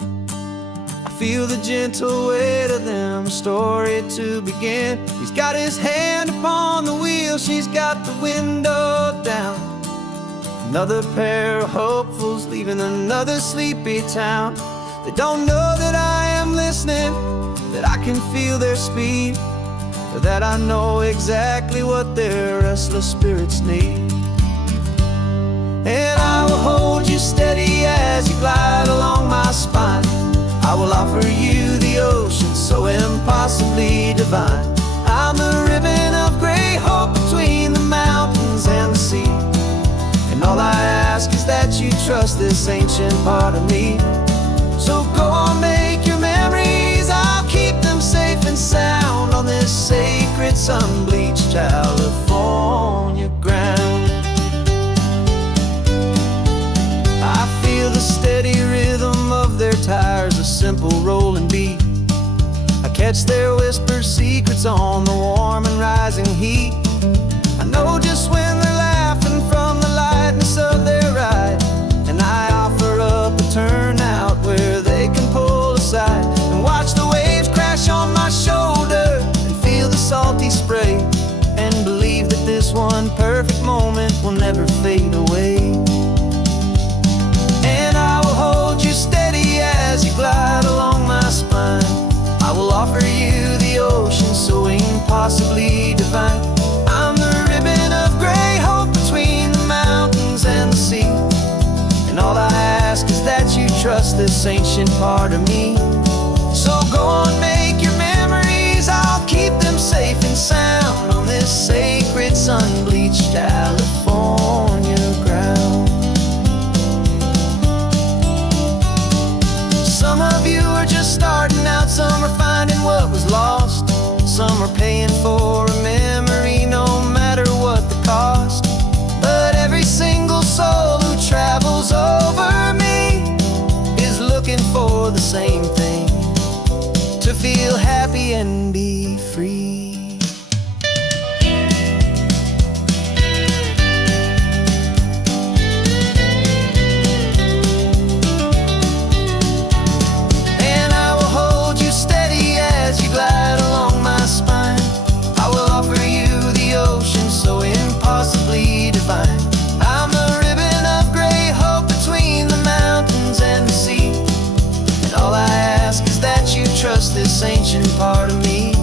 I feel the gentle weight of them, a story to begin. He's got his hand upon the wheel, she's got the window down. Another pair of hopefuls leaving another sleepy town. They don't know that I am listening, that I can feel their speed, or that I know exactly what their restless spirits need. And I will hold you steady as you glide along my spine. I will offer you the ocean so impossibly divine. I'm the ribbon of gray hope between the mountains and the sea. And all I ask is that you trust this ancient part of me. So go on, make your memories, I'll keep them safe and sound on this sacred sun-bleached California ground. I feel the steady rhythm of their tires, a simple rolling beat. I catch their whispered secrets on the warm and rising heat. I know just when they're laughing from the lightness of their ride, and I offer up a turnout where they can pull aside and watch the waves crash on salty spray, and believe that this one perfect moment will never fade away. And I will hold you steady as you glide along my spine. I will offer you the ocean so impossibly divine. I'm the ribbon of gray hope between the mountains and the sea, and all I ask is that you trust this ancient part of me. So go on, make your memories, I'll keep them safe and sound on this sacred sun-bleached California ground. Some of you are just starting out, some are finding what was lost, some are paying for a memory no matter what the cost. But every single soul who travels over me is looking for the same thing: to feel happy and be free. And I will hold you steady as you glide along my spine. I will offer you the ocean so impossibly divine. I'm the ribbon of gray hope between the mountains and the sea, and all I ask is that you trust this ancient part of me.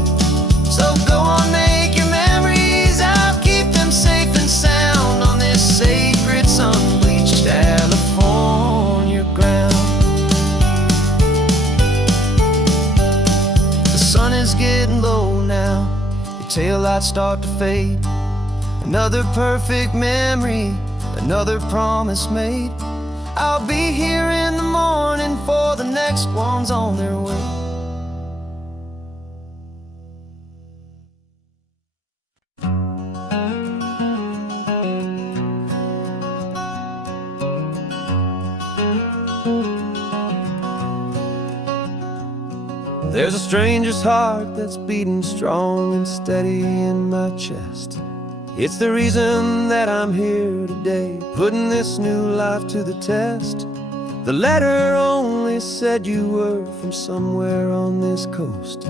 So go on, make your memories, I'll keep them safe and sound on this sacred sun-bleached California ground. The sun is getting low now, your taillights start to fade. Another perfect memory, another promise made. I'll be here in the morning for the next ones on their way. There's a stranger's heart that's beating strong and steady in my chest. It's the reason that I'm here today, putting this new life to the test. The letter only said you were from somewhere on this coast,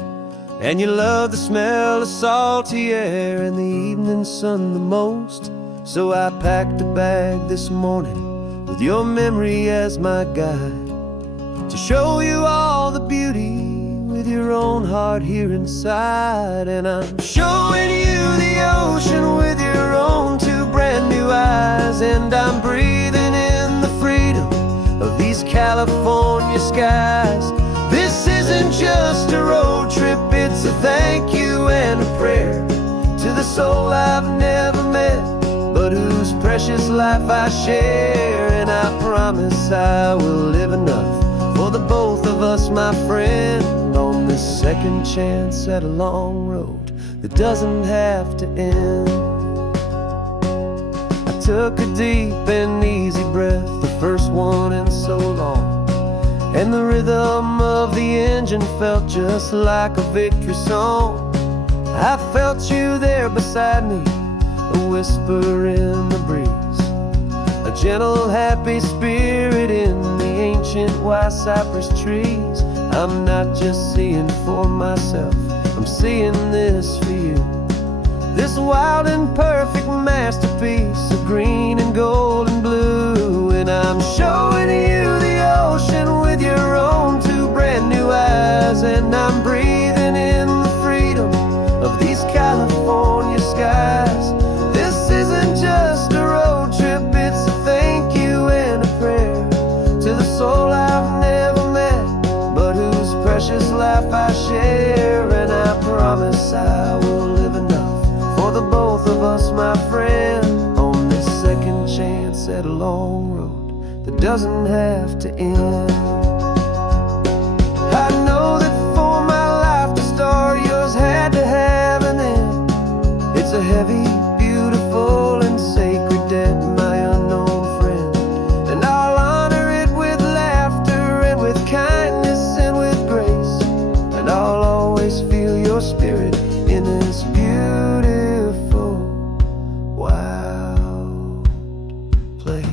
and you love the smell of salty air and the evening sun the most. So I packed a bag this morning with your memory as my guide, to show you all the beauty with your own heart here inside. And I'm showing you the ocean with your own two brand new eyes, and I'm breathing in the freedom of these California skies. This isn't just a road trip, it's a thank you and a prayer to the soul I've never met, but whose precious life I share. And I promise I will live enough for the both of us, my friend, on this second chance at a long road that doesn't have to end. I took a deep and easy breath, the first one in so long, and the rhythm of the engine felt just like a victory song. I felt you there beside me, a whisper in the breeze, a gentle happy spirit in the ancient white cypress trees. I'm not just seeing for myself, I'm seeing this for you, this wild and perfect masterpiece of green and gold and blue. And I'm showing you the ocean with your own two brand new eyes, and I'm breathing in the freedom of these California skies. This isn't just a road trip, it's a thank you and a prayer to the soul I've never met, but whose precious life I share. And I promise I will live enough for the both of us, my friend, on this second chance at a long road that doesn't have to end. I know that for my life to start, yours had to have an end. It's a heavy, beautiful, and sacred debt, my unknown friend, and I'll honor it with laughter and with kindness and with grace, and I'll always feel your spirit in this beautiful, wild place.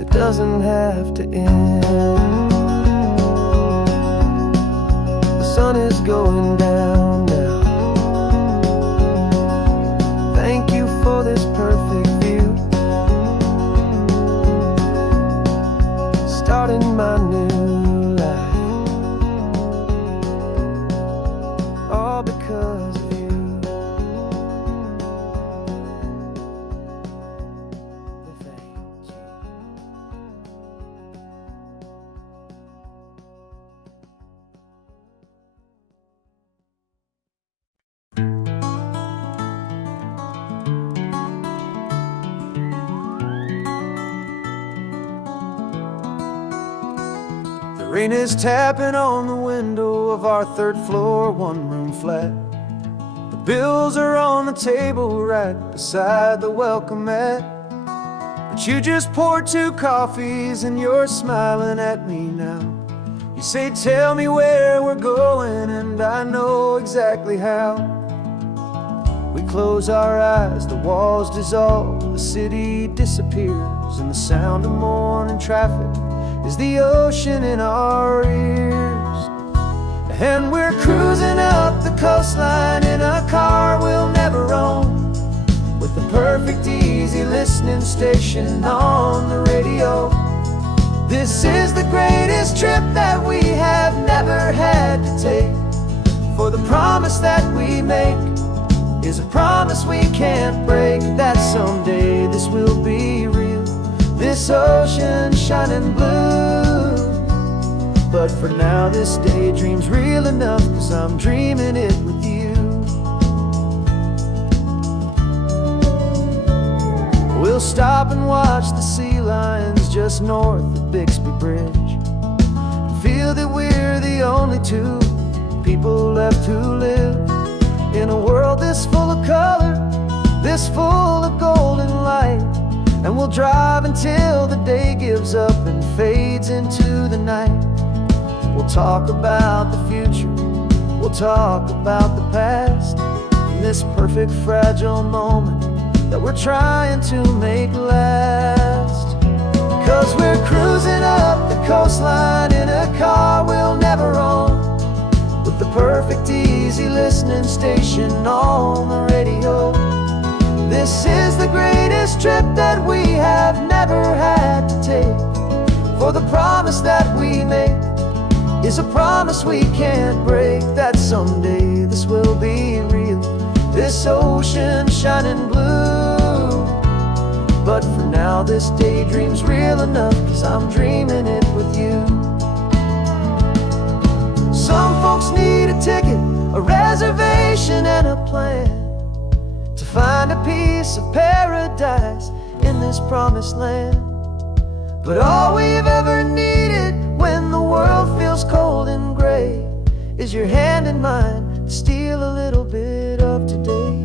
that doesn't have to end. The sun is going down now. Thank you for this perfect view, starting my new life, all because of you. Thank you. The rain is tapping on the window of our third floor, one-room flat. The bills are on the table right beside the welcome mat. But you just poured 2 coffees and you're smiling at me now. You say, tell me where we're going, and I know exactly how. We close our eyes, the walls dissolve, the city disappears, and the sound of morning traffic is the ocean in our ears. And we're cruising up the coastline in a car we'll never own, with the perfect easy listening station on the radio. This is the greatest trip that we have never had to take, for the promise that we make is a promise we can't break, that someday this will be real, this ocean shining blue. But for now this daydream's real enough, 'cause I'm dreaming it with you. We'll stop and watch the sea lions just north of Bixby Bridge, and feel that we're the only 2 people left who live in a world this full of color, this full of golden light. And we'll drive until the day gives up and fades into the night. We'll talk about the future, we'll talk about the past, in this perfect fragile moment that we're trying to make last. 'Cause we're cruising up the coastline in a car we'll never own, with the perfect easy listening station on the radio. This is the greatest trip that we have never had to take, for the promise that we make is a promise we can't break, that someday this will be real, this ocean shining blue. But for now this daydream's real enough, 'cause I'm dreaming it with you. Some folks need a ticket, a reservation and a plan, to find a piece of paradise in this promised land. But all we've ever needed when the world feels cold and gray is your hand in mine to steal a little bit of today.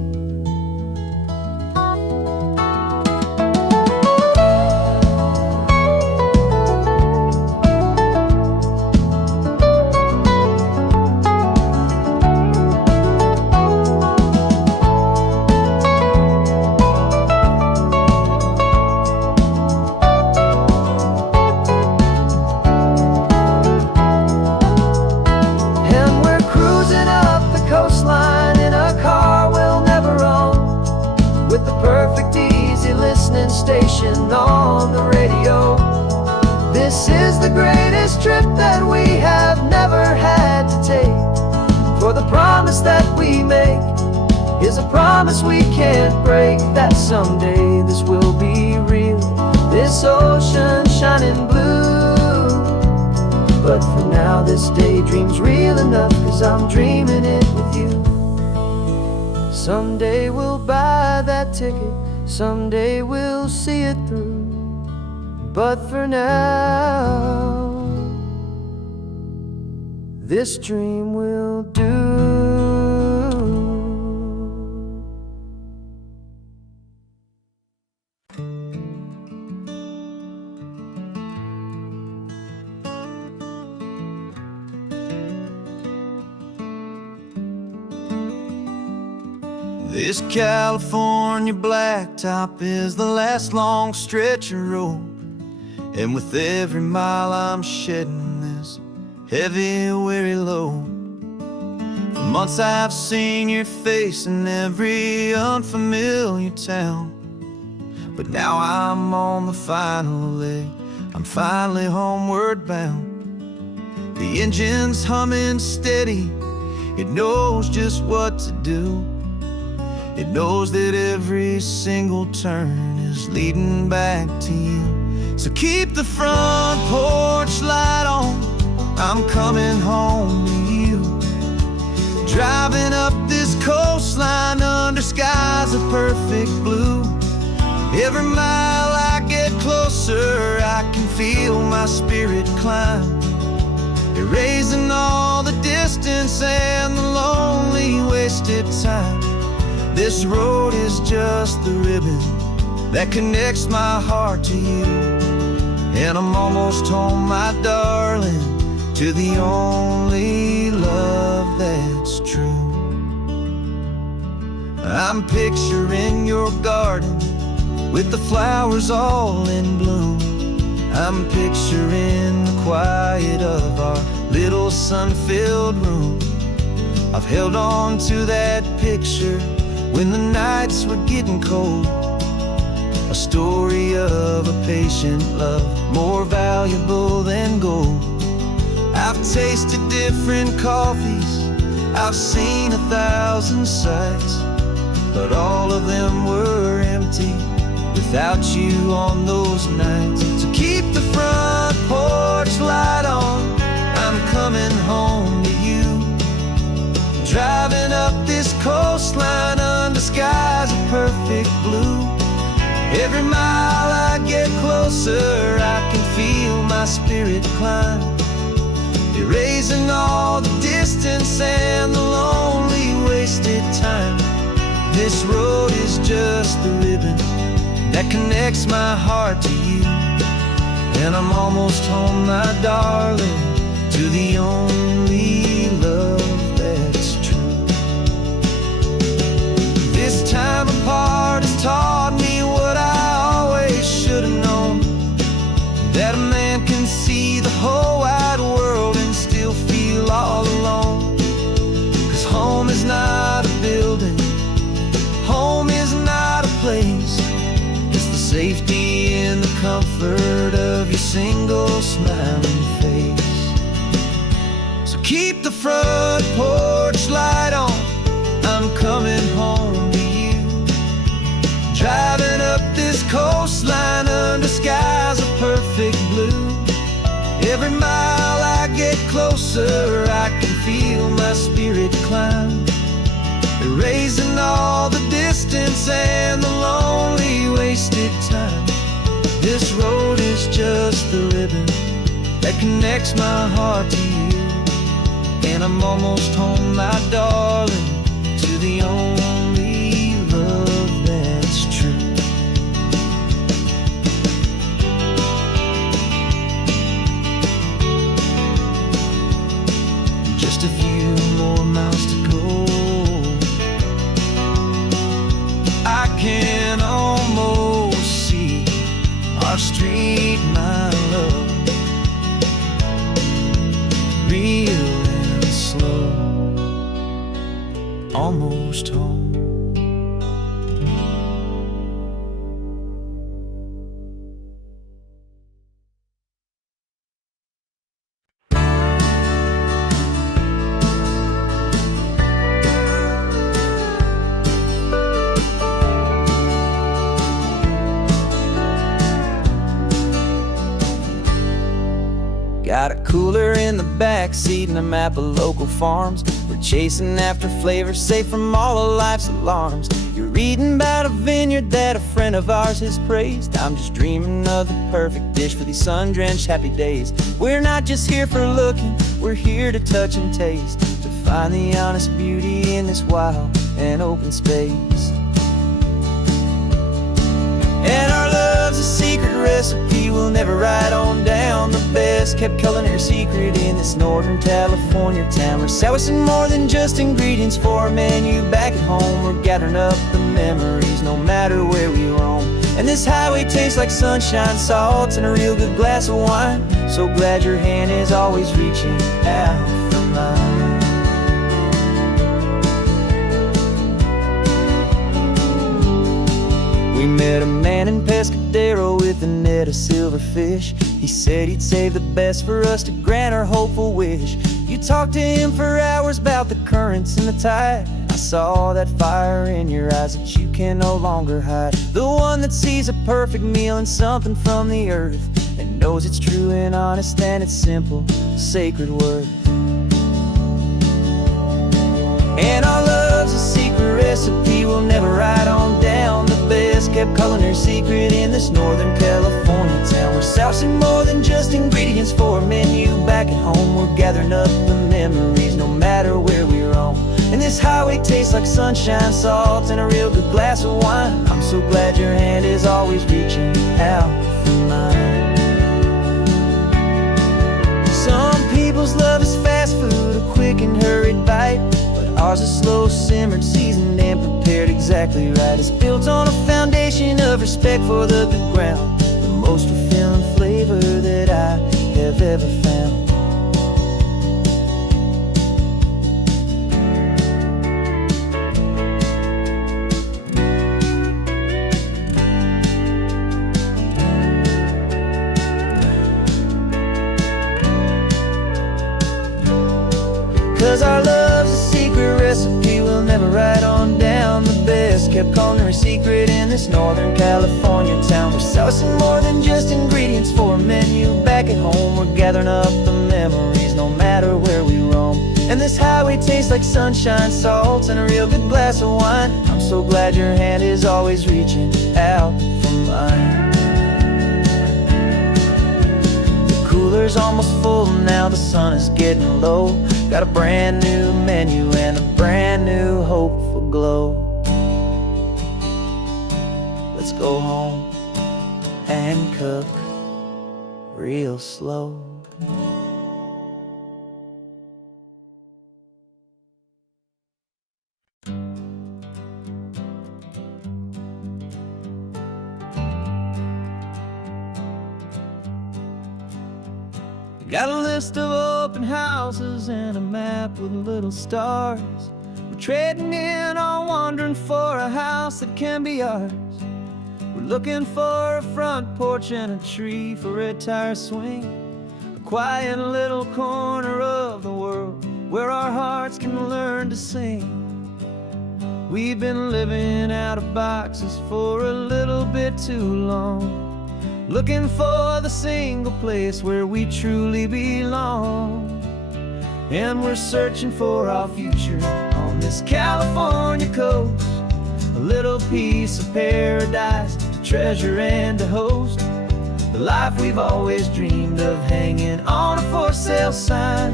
Station on the radio. This is the greatest trip that we have never had to take, for the promise that we make is a promise we can't break, that someday this will be real, this ocean shining blue. But for now this daydream's real enough, 'cause I'm dreaming it with you. Someday we'll buy that ticket, someday we'll see it through. But for now, this dream will do. This California blacktop is the last long stretch of road, And with every mile I'm shedding this heavy, weary load. For months I've seen your face in every unfamiliar town, but now I'm on the final leg, I'm finally homeward bound. The engine's humming steady, it knows just what to do. It knows that every single turn is leading back to you. So keep the front porch light on, I'm coming home to you. Driving up this coastline under skies of perfect blue. Every mile I get closer, I can feel my spirit climb, erasing all the distance and the lonely wasted time. This road is just the ribbon that connects my heart to you. And I'm almost home, my darling, to the only love that's true. I'm picturing your garden with the flowers all in bloom. I'm picturing the quiet of our little sun-filled room. I've held on to that picture when the nights were getting cold. A story of a patient love, more valuable than gold. I've tasted different coffees, I've seen 1,000 sights, but all of them were empty without you on those nights. So keep the front porch light on, I'm coming home to you. Driving up this coastline under skies of perfect blue. Every mile I get closer, I can feel my spirit climb, erasing all the distance and the lonely wasted time. This road is just the ribbon that connects my heart to you. And I'm almost home, my darling, to the only love that's true. This time apart has taught me what I always should have known, that a man can see the whole wide world and still feel all alone. 'Cause home is not a building, home is not a place, it's the safety and the comfort of your single smiling face. So keep the front porch light on, I'm coming home to you. Driving up this coastline under skies of perfect blue. Every mile I get closer, I can feel my spirit climb, erasing all the distance and the lonely wasted time. This road is just the ribbon that connects my heart to you. And I'm almost home, my darling, to the only love that's true. Just a few more miles to go, I can almost see our street, my love, real and slow, almost home. Got a cooler in the back seat and a map of local farms. We're chasing after flavors safe from all of life's alarms. You're reading about a vineyard that a friend of ours has praised. I'm just dreaming of the perfect dish for these sun-drenched happy days. We're not just here for looking, we're here to touch and taste, to find the honest beauty in this wild and open space. And our love's a secret recipe we'll never write on down. The best kept culinary secret in this Northern California town. We're selling more than just ingredients for a menu back at home. We're gathering up the memories no matter where we roam. And this highway tastes like sunshine, salt, and a real good glass of wine. So glad your hand is always reaching out for mine. We met a man in Pescadero with a net of silverfish. He said he'd save the best for us to grant our hopeful wish. You talked to him for hours about the currents and the tide. I saw that fire in your eyes that you can no longer hide. The one that sees a perfect meal in something from the earth, and knows it's true and honest and it's simple, sacred worth. And our love's a secret recipe we'll never write on down. The best kept culinary secret in this Northern California town. We're sourcing more than just ingredients for a menu back at home. We're gathering up the memories no matter where we roam. And this highway tastes like sunshine, salt, and a real good glass of wine. I'm so glad your hand is always reaching out for mine. Some people's love is fast food, a quick and hurried bite, but ours is slow, simmered, seasoned, and prepared exactly right. It's built on a foundation of respect for the good ground, the most fulfilling flavor that I have ever found. 'Cause our love's a secret recipe we'll never write on down. The best kept culinary secret in this Northern California town. We're sourcing more than just ingredients for a menu back at home. We're gathering up the memories no matter where we roam. And this highway tastes like sunshine, salt, and a real good glass of wine. I'm so glad your hand is always reaching out for mine. The cooler's almost full now, the sun is getting low. Got a brand new menu and a brand new hopeful glow. Let's go home and cook real slow. Got a list of open houses and a map with little stars. We're trading in on wandering for a house that can be ours. We're looking for a front porch and a tree for a tire swing, a quiet little corner of the world where our hearts can learn to sing. We've been living out of boxes for a little bit too long, looking for the single place where we truly belong. And we're searching for our future on this California coast, a little piece of paradise to treasure and to host, the life we've always dreamed of hanging on a for sale sign,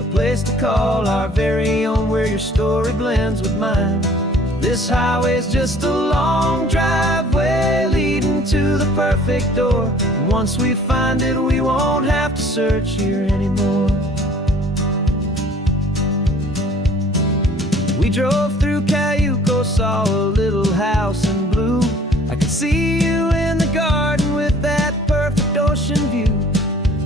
a place to call our very own where your story blends with mine. This highway's just a long driveway leading to the perfect door, and once we find it we won't have to search here anymore. We drove through Cayuco, saw a little house in blue. I could see you in the garden with that perfect ocean view.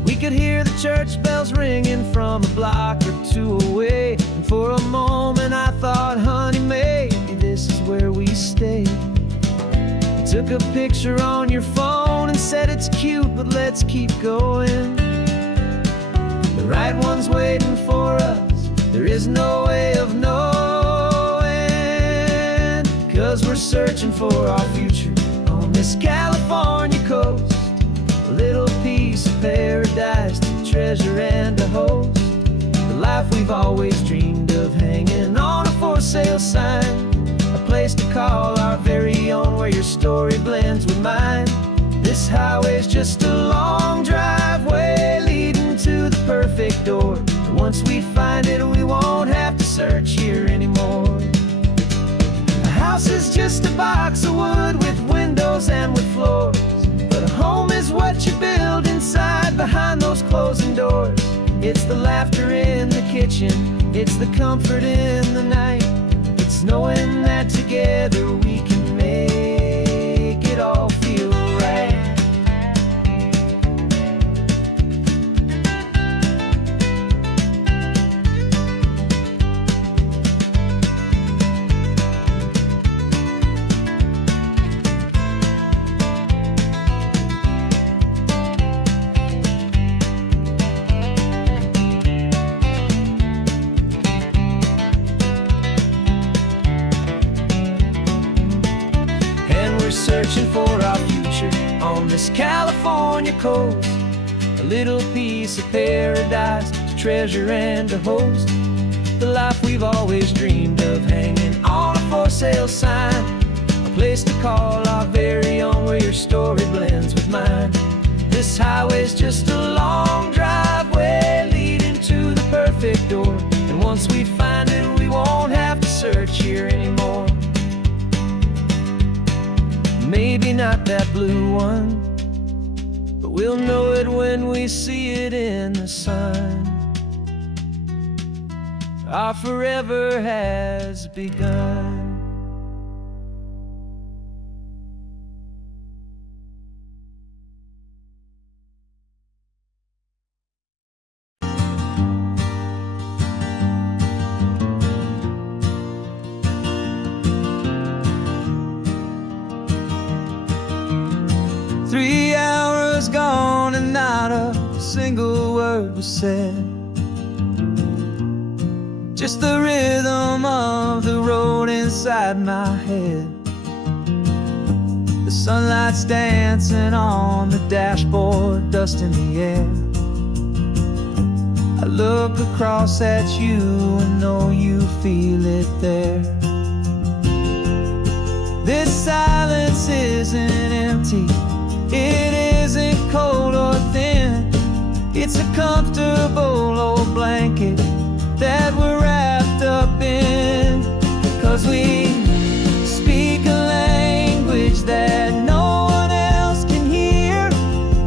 We could hear the church bells ringing from a block or two away, and for a moment I thought, honey, maybe this is where we stay. You took a picture on your phone and said it's cute, but let's keep going. The right one's waiting for us, there is no way of knowing, 'cause we're searching for our future on this California coast, a little piece of paradise to treasure and to host, the life we've always dreamed of hanging on a for sale sign, a place to call our very own where your story blends with mine. This highway's just a long driveway leading to the perfect door, and once we find it we won't have to search here anymore. A house is just a box of wood with windows and with floors, but a home is what you build inside behind those closing doors. It's the laughter in the kitchen, it's the comfort in the night, it's knowing that together we can make it all feel searching for our future on this California coast. A little piece of paradise to treasure and to host. The life we've always dreamed of, hanging on a for sale sign. A place to call our very own, where your story blends with mine. This highway's just a long driveway leading to the perfect door. And once we find it, we won't have to search here anymore. Maybe not that blue one, but we'll know it when we see it in the sun. Our forever has begun. 3 hours gone and not a single word was said. Just the rhythm of the road inside my head. The sunlight's dancing on the dashboard, dust in the air. I look across at you and know you feel it there. This silence isn't empty, it isn't cold or thin. It's a comfortable old blanket that we're wrapped up in. 'Cause we speak a language that no one else can hear.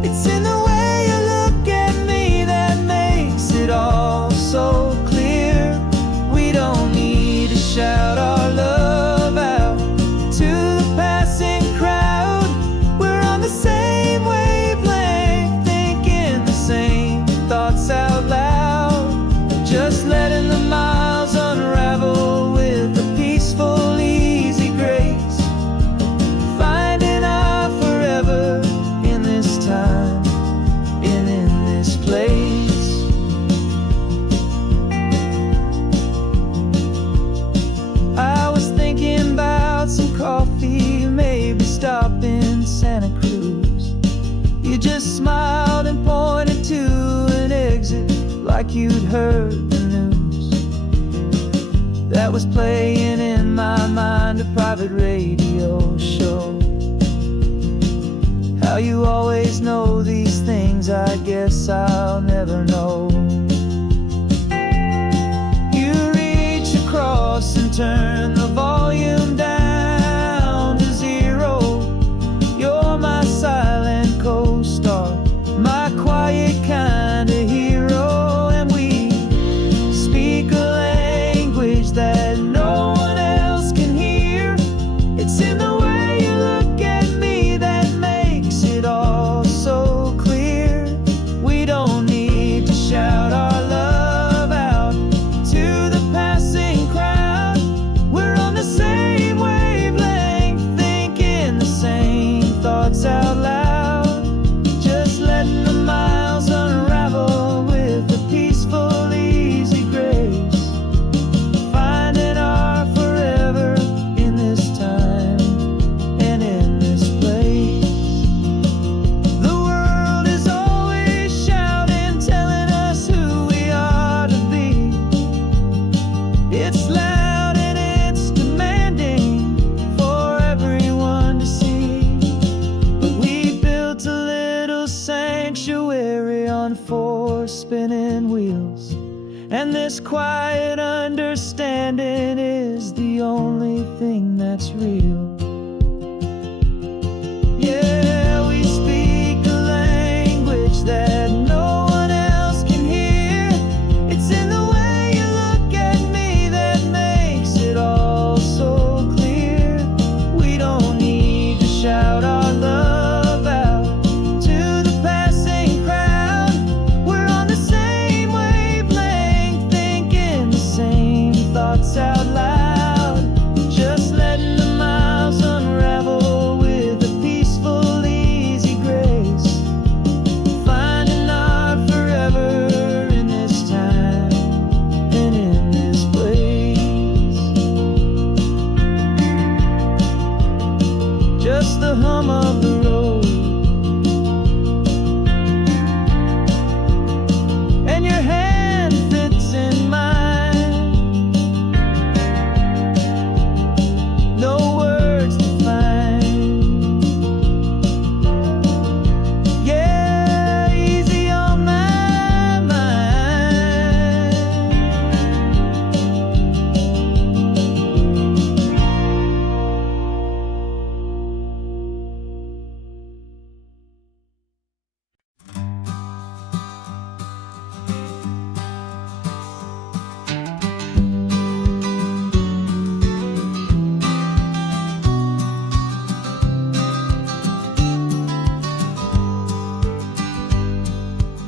It's in the way you look at me that makes it all so clear. We don't need to shout our love out to the passing crowd. We're on the same wavelength, thinking the same thoughts out loud. Just letting the miles unravel with a peaceful, easy grace. Finding our forever in this time and in this place. I was thinking about some coffee, maybe stop in Santa Cruz. You just smiled and pointed to an exit like you'd heard the news. That was playing in my mind, a private radio show. How you always know these things, I guess I'll never know. You reach across and turn the volume down to 0. You're my silent co-star, my quiet kind of hero. That no one else can hear. It's in the way you look at me that makes it all so clear. We don't need to shout our love out to the passing crowd. We're on the same wavelength, thinking the same thoughts out loud. Just letting the miles unravel with a peaceful, easy grace. Spinning wheels, and this quiet understanding is the only thing that's real. Yeah, we speak a language that no one else can hear. It's in the way you look at me that makes it all so clear. We don't need to shout our love out to the passing crowd. We're on the same wavelength, thinking the same thoughts out loud. Just letting the miles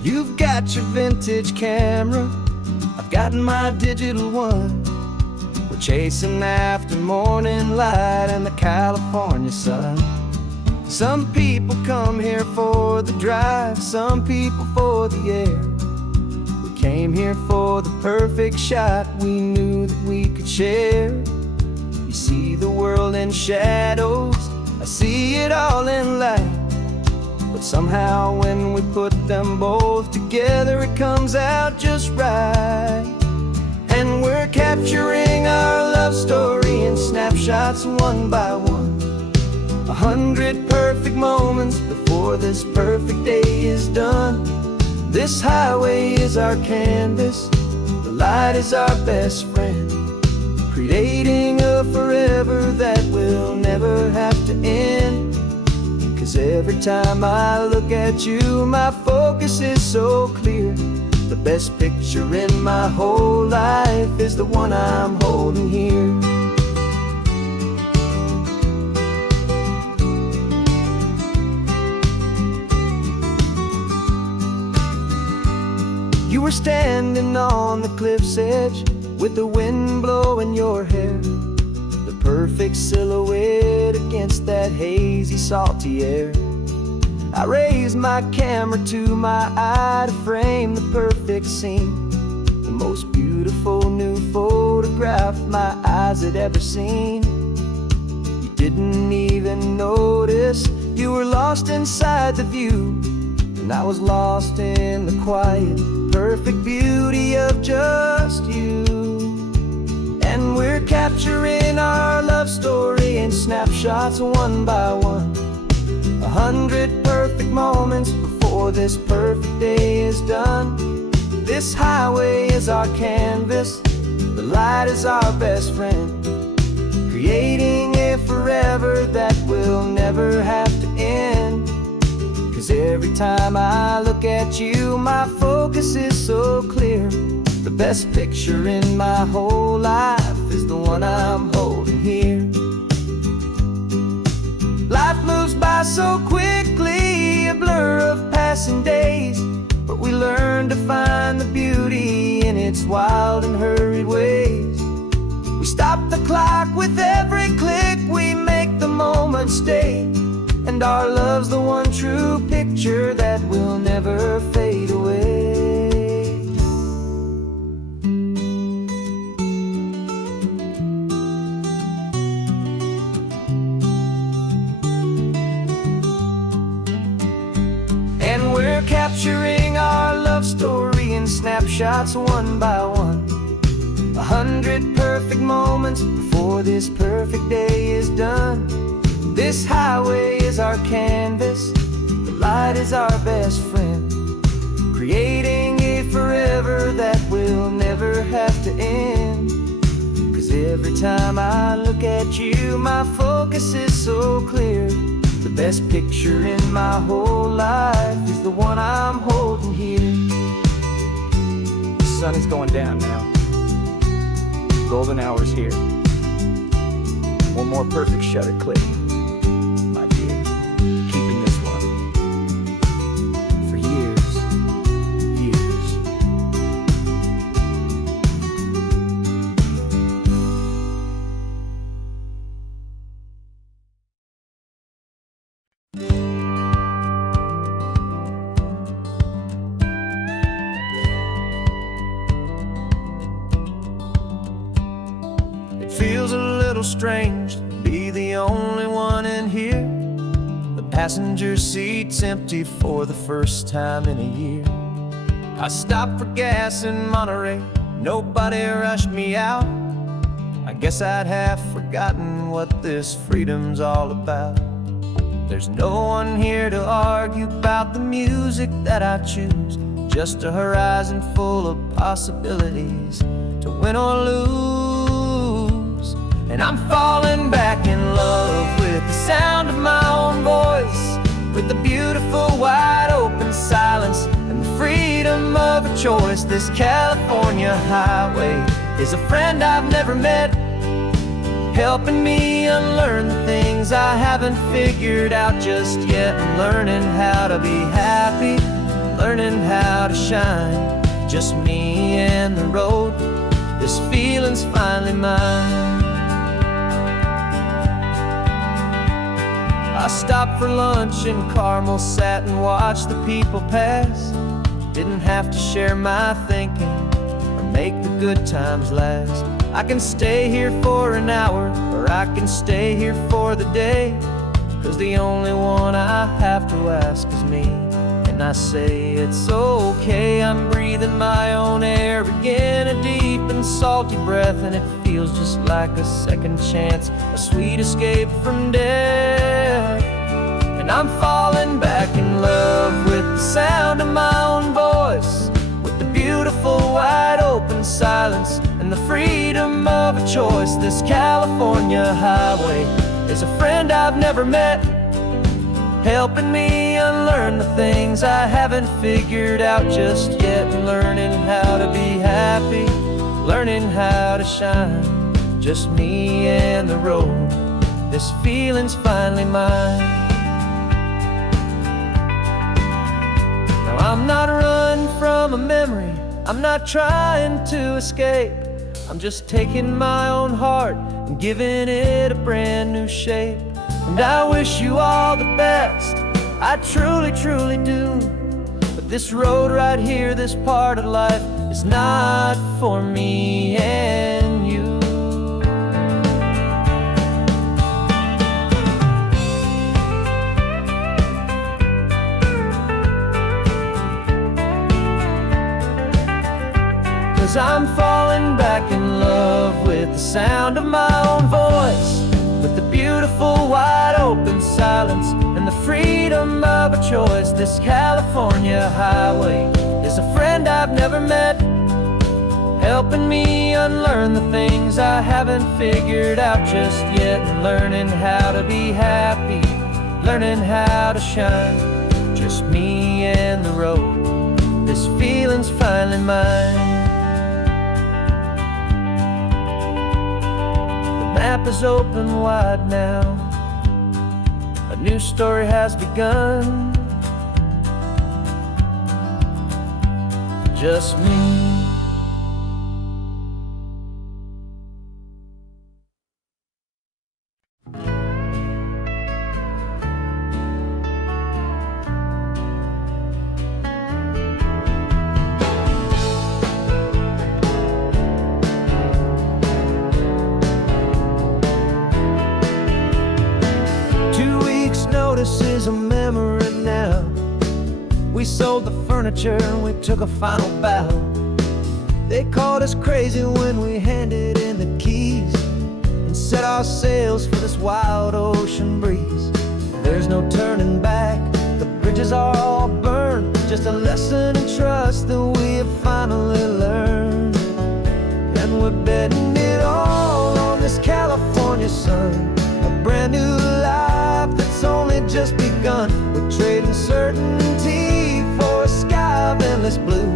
You've got your vintage camera, I've got my digital one. We're chasing after morning light and the California sun. Some people come here for the drive, some people for the air. We came here for the perfect shot we knew that we could share. You see the world in shadows, I see it all in light. But somehow when we put them both together, it comes out just right. And we're capturing our love story in snapshots one by one. 100 perfect moments before this perfect day is done. This highway is our canvas, the light is our best friend, creating a forever that will never have to end. 'Cause every time I look at you, my focus is so clear. The best picture in my whole life is the one I'm holding here. You were standing on the cliff's edge with the wind blowing your hair, the perfect silhouette against that hazy, salty air. I raised my camera to my eye to frame the perfect scene, the most beautiful new photograph my eyes had ever seen. You didn't even notice you were lost inside the view, and I was lost in the quiet, perfect beauty of just you. And we're capturing our love story in snapshots one by one. 100 perfect moments before this perfect day is done. This highway is our canvas, the light is our best friend, creating a forever that will never have to end. 'Cause every time I look at you, my focus is so clear. The best picture in my whole life is the one I'm holding here. Life moves by so quickly, a blur of passing days, but we learn to find the beauty in its wild and hurried ways. We stop the clock with every click, we make the moment stay, and our love's the one true picture that will never fade away. We're capturing our love story in snapshots one by one. 100 perfect moments before this perfect day is done. This highway is our canvas, the light is our best friend, creating a forever that will never have to end. 'Cause every time I look at you, my focus is so clear. The best picture in my whole life is the one I'm holding here. The sun is going down now. Golden hour's here. One more perfect shutter click, my dear. Keeping this one for years, years. Feels a little strange to be the only one in here. The passenger seat's empty for the first time in a year. I stopped for gas in Monterey, nobody rushed me out. I guess I'd half forgotten what this freedom's all about. There's no one here to argue about the music that I choose, just a horizon full of possibilities to win or lose. And I'm falling back in love with the sound of my own voice, with the beautiful wide open silence and the freedom of a choice. This California highway is a friend I've never met, helping me unlearn the things I haven't figured out just yet, and learning how to be happy, learning how to shine. Just me and the road, this feeling's finally mine. I stopped for lunch in Carmel, sat and watched the people pass. Didn't have to share my thinking or make the good times last. I can stay here for an hour, or I can stay here for the day, 'cause the only one I have to ask is me. And I say it's okay, I'm breathing my own air again, a deep and salty breath, and it feels just like a second chance, a sweet escape from death. And I'm falling back in love with the sound of my own voice, with the beautiful wide open silence and the freedom of a choice. This California highway is a friend I've never met, helping me unlearn the things I haven't figured out just yet. Learning how to be happy, learning how to shine. Just me and the road, this feeling's finally mine. Now I'm not running from a memory, I'm not trying to escape. I'm just taking my own heart and giving it a brand new shape. And I wish you all the best, I truly, truly do. But this road right here, this part of life, is not for me and you. 'Cause I'm falling back in love with the sound of my own voice, with the beautiful wide open silence and the freedom of a choice. This California highway is a friend I've never met, helping me unlearn the things I haven't figured out just yet. And learning how to be happy, learning how to shine. Just me and the road, this feeling's finally mine. The map is open wide now, a new story has begun. Just me. Notice is a memory now. We sold the furniture and we took a final bow. They called us crazy when we handed in the keys and set our sails for this wild ocean breeze. There's no turning back, the bridges are all burned, just a lesson in trust that we have finally learned. And we're betting it all on this California sun, a brand new life that's only just begun. We're trading certainty for a sky of endless blue,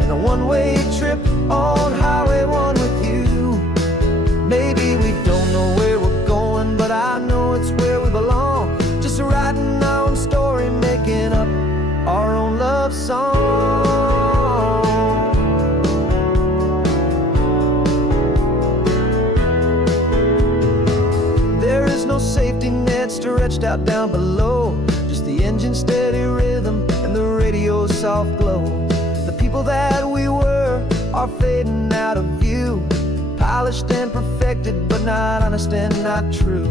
and a one-way trip on Highway 1 with you. Maybe we don't know where we're going, but I know it's where we belong. Just writing our own story, making up our own love song. There is no safety net stretched out down below, just the engine's steady rhythm and the radio's soft glow. The people that we were are fading out of view, polished and perfected, but not honest and not true.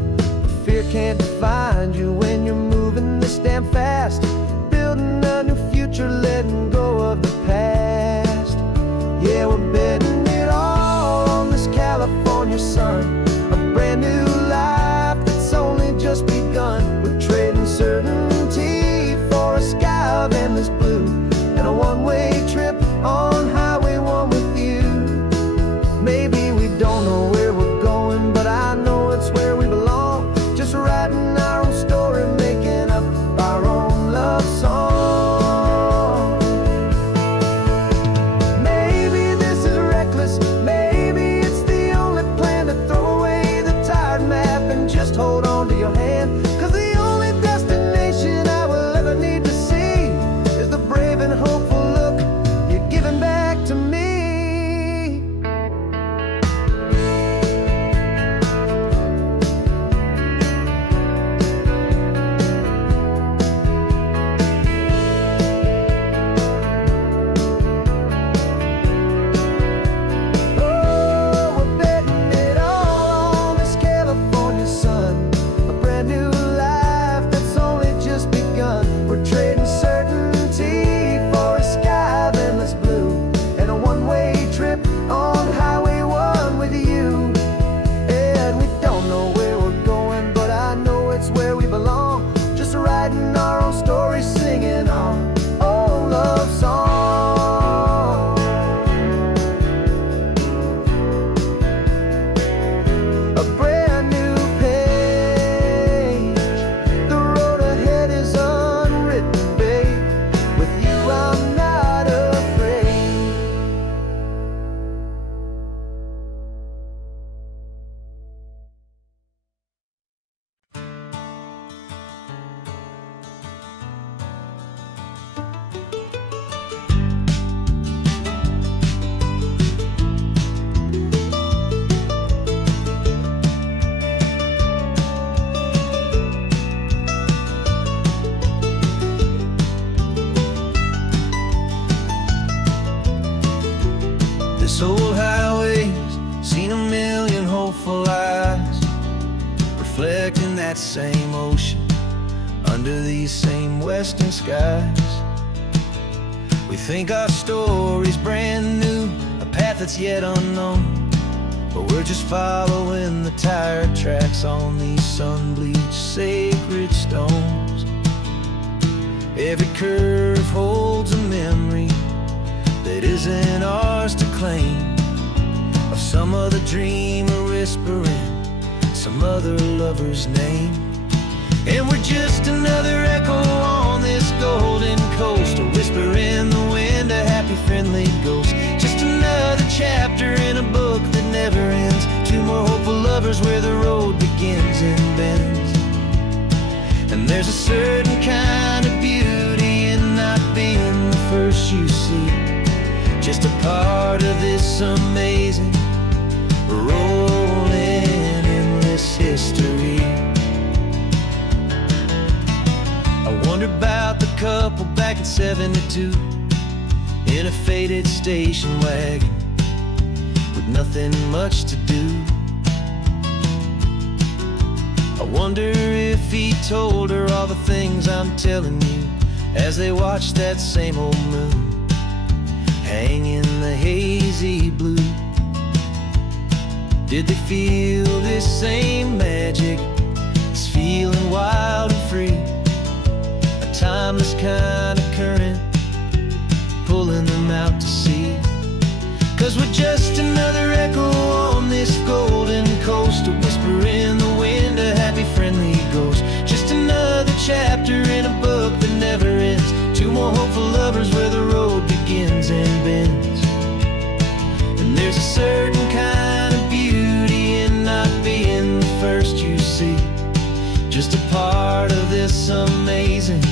Fear can't define you when you're moving this damn fast, building a new future, letting go of the past. Yeah, we're betting it all on this California sun, a brand new life that's only just begun. We're trading certainty for a sky of endless blue, and a one-way trip on Highway 1 with you. Maybe we don't know where we're going, but I know it's where we belong. Just writing our own story, making up our own love song. This old highway's seen a million hopeful eyes, reflecting that same ocean under these same western skies. We think our story's brand new, a path that's yet unknown, but we're just following the tire tracks on these sun-bleached sacred stones. Every curve holds a memory that isn't ours to claim, of some other dreamer whispering some other lover's name. And we're just another echo on this golden coast, a whisper in the wind, a happy friendly ghost. Just another chapter in a book that never ends, two more hopeful lovers where the road begins and bends. And there's a certain kind of beauty in not being the first you see, just a part of this amazing rolling endless history. I wonder about the couple back in '72 in a faded station wagon with nothing much to do. I wonder if he told her all the things I'm telling you as they watched that same old moon hang in the hazy blue. Did they feel this same magic, this feeling wild and free, a timeless kind of current pulling them out to sea? 'Cause we're just another echo on this golden coast, a whisper in the wind, a happy friendly ghost. Just another chapter in a book that never ends, two more hopeful lovers where the road begins and bends. And there's a certain kind of beauty in not being the first you see, just a part of this amazing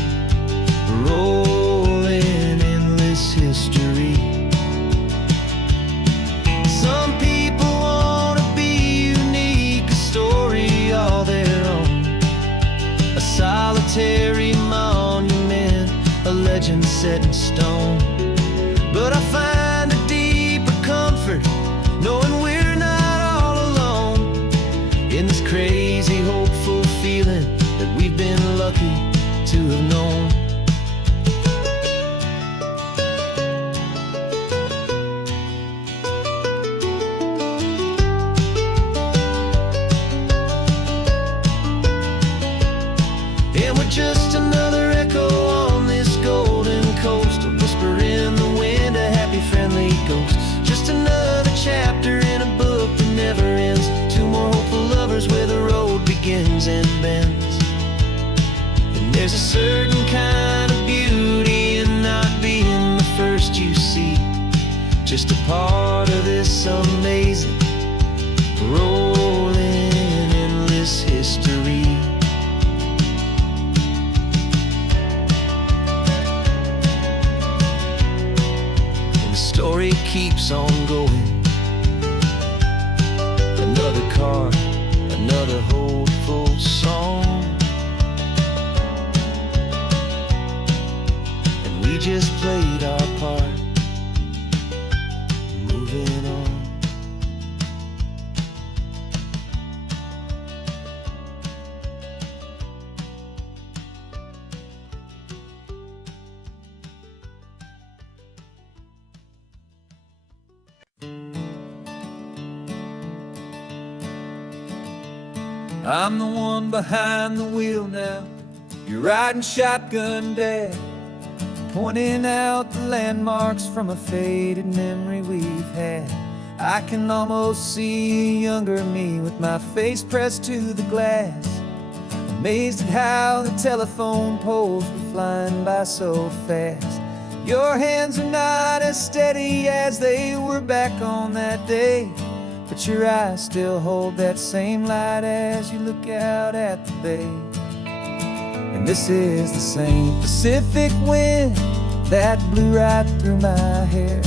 rolling endless history. Some people want to be unique, a story all their own, a solitary monument, a legend set in stone. But I find a deeper comfort knowing we're not all alone in this crazy hopeful feeling that we've been lucky to have known. And we're just another echo on this golden coast, a whisper in the wind, a happy friendly ghost. Just another chapter in a book that never ends, two more hopeful lovers where the road begins and bends. And there's a certain kind of beauty in not being the first you see, just a part of this amazing rolling endless history. Story keeps on going, another card, another hopeful song, and we just played our part, moving on. I'm the one behind the wheel now, you're riding shotgun, Dad, pointing out the landmarks from a faded memory we've had. I can almost see a younger me with my face pressed to the glass, amazed at how the telephone poles were flying by so fast. Your hands are not as steady as they were back on that day, but your eyes still hold that same light as you look out at the bay. And this is the same Pacific wind that blew right through my hair.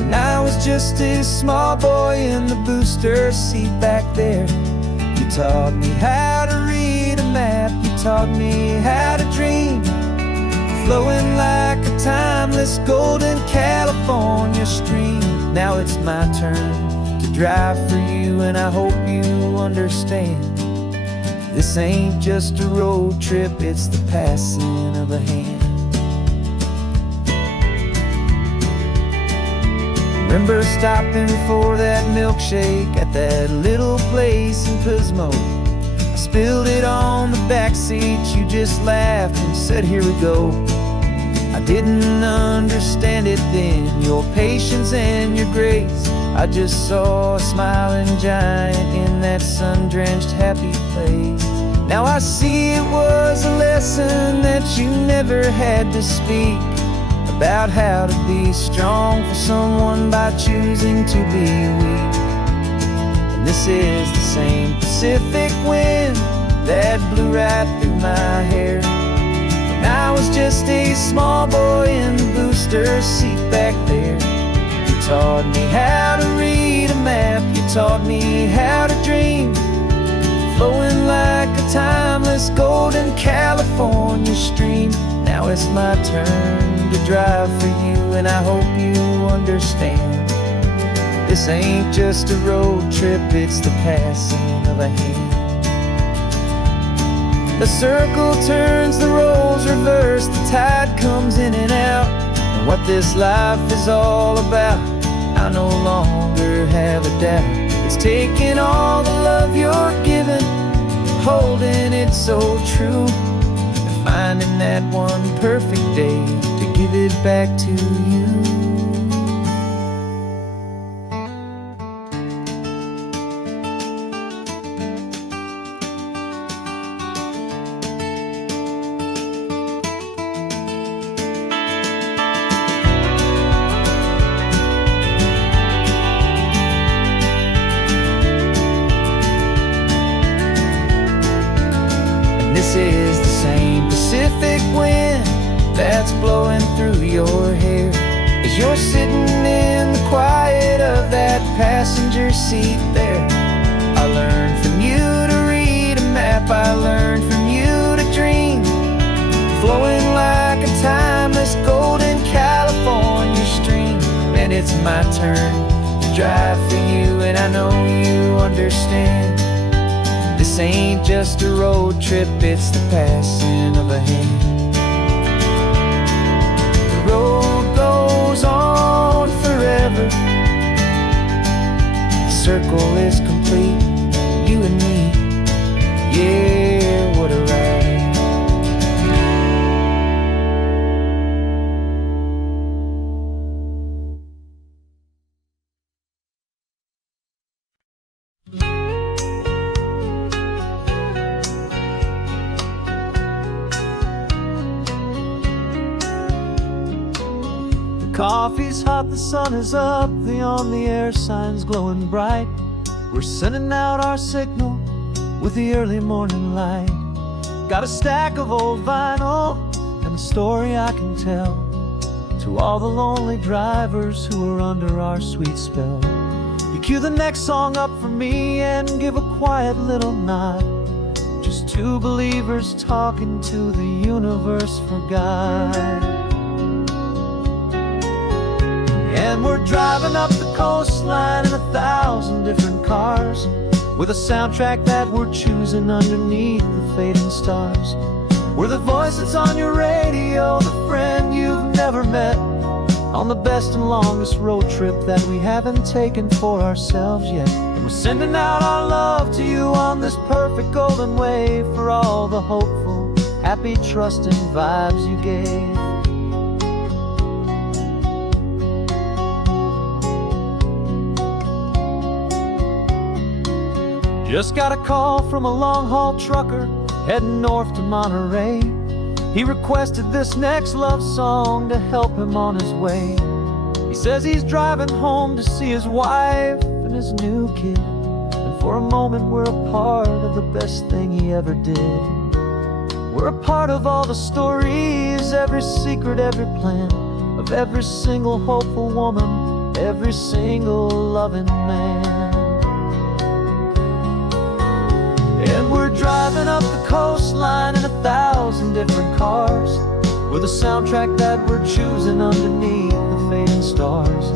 And I was just a small boy in the booster seat back there. You taught me how to read a map, you taught me how to dream, flowing like a timeless golden California stream. Now it's my turn to drive for you, and I hope you understand. This ain't just a road trip, it's the passing of a hand. Remember stopping for that milkshake at that little place in Pismo? I spilled it on the back seat, you just laughed and said, here we go. I didn't understand it then, your patience and your grace. I just saw a smiling giant in that sun-drenched happy place. Now I see it was a lesson that you never had to speak, about how to be strong for someone by choosing to be weak. And this is the same Pacific wind that blew right through my hair when I was just a small boy in the booster seat back there. You taught me how to read a map, you taught me how to dream, flowing like a timeless golden California stream. Now it's my turn to drive for you, and I hope you understand. This ain't just a road trip, it's the passing of a hand. The circle turns, the roles reverse, the tide comes in and out. And what this life is all about, I no longer have a doubt. It's taking all the love you're giving, holding it so true, and finding that one perfect day to give it back to you. This is the same Pacific wind that's blowing through your hair as you're sitting in the quiet of that passenger seat there. I learned from you to read a map, I learned from you to dream, flowing like a timeless golden California stream. And it's my turn to drive for you, and I know you understand. This ain't just a road trip, it's the passing of a hand. The road goes on forever, the circle is complete, you and me, yeah, what a ride. Coffee's hot, the sun is up, the on-the-air sign's glowing bright. We're sending out our signal with the early morning light. Got a stack of old vinyl and a story I can tell to all the lonely drivers who are under our sweet spell. You cue the next song up for me and give a quiet little nod. Just two believers talking to the universe for God. And we're driving up the coastline in 1,000 different cars, with a soundtrack that we're choosing underneath the fading stars. We're the voice that's on your radio, the friend you've never met, on the best and longest road trip that we haven't taken for ourselves yet. And we're sending out our love to you on this perfect golden wave, for all the hopeful, happy, trusting vibes you gave. Just got a call from a long-haul trucker heading north to Monterey. He requested this next love song to help him on his way. He says he's driving home to see his wife and his new kid, and for a moment we're a part of the best thing he ever did. We're a part of all the stories, every secret, every plan, of every single hopeful woman, every single loving man. And we're driving up the coastline in 1,000 different cars, with a soundtrack that we're choosing underneath the fading stars.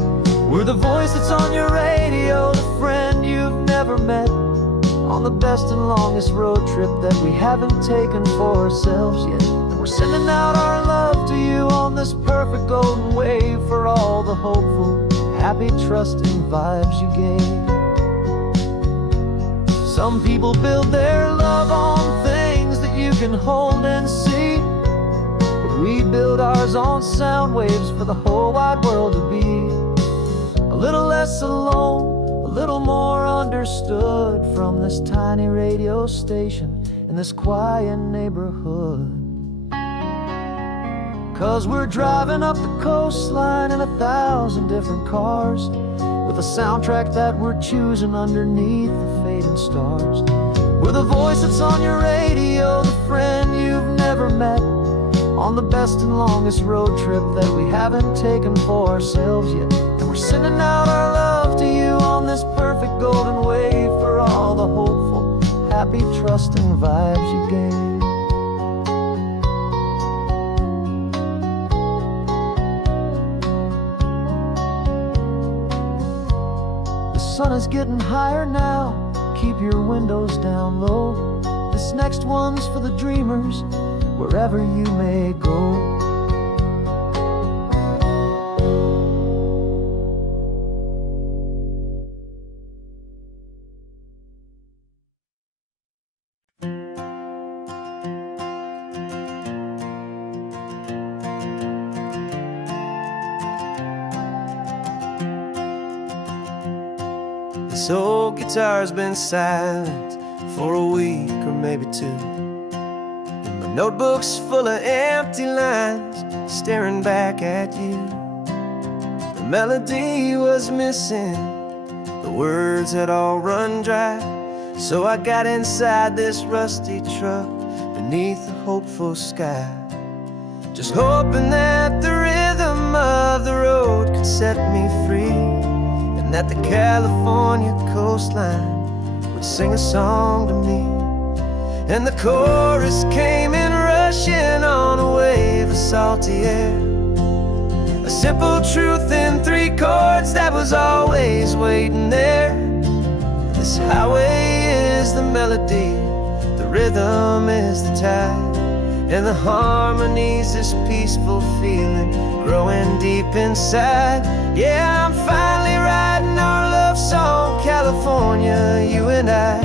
We're We're the voice that's on your radio, the friend you've never met, on the best and longest road trip that we haven't taken for ourselves yet. And we're sending out our love to you on this perfect golden wave for all the hopeful, happy, trusting vibes you gave. Some people build their love on things that you can hold and see, but we build ours on sound waves for the whole wide world to be a little less alone, a little more understood from this tiny radio station in this quiet neighborhood. 'Cause we're driving up the coastline in 1,000 different cars, with a soundtrack that we're choosing underneath the fading stars. We're the voice that's on your radio, the friend you've never met, on the best and longest road trip that we haven't taken for ourselves yet. And we're sending out our love to you on this perfect golden wave for all the hopeful, happy, trusting vibes you gave. The sun is getting higher now, keep your windows down low. This next one's for the dreamers, wherever you may go. This old guitar's been silent for a week or maybe two. Notebooks full of empty lines staring back at you. The melody was missing, the words had all run dry. So I got inside this rusty truck beneath the hopeful sky, just hoping that the rhythm of the road could set me free, and that the California coastline would sing a song to me. And the chorus came in rushing on a wave of salty air, a simple truth in 3 chords that was always waiting there. This highway is the melody, the rhythm is the tide, and the harmony's this peaceful feeling growing deep inside. Yeah, I'm finally writing our love song, California, you and I,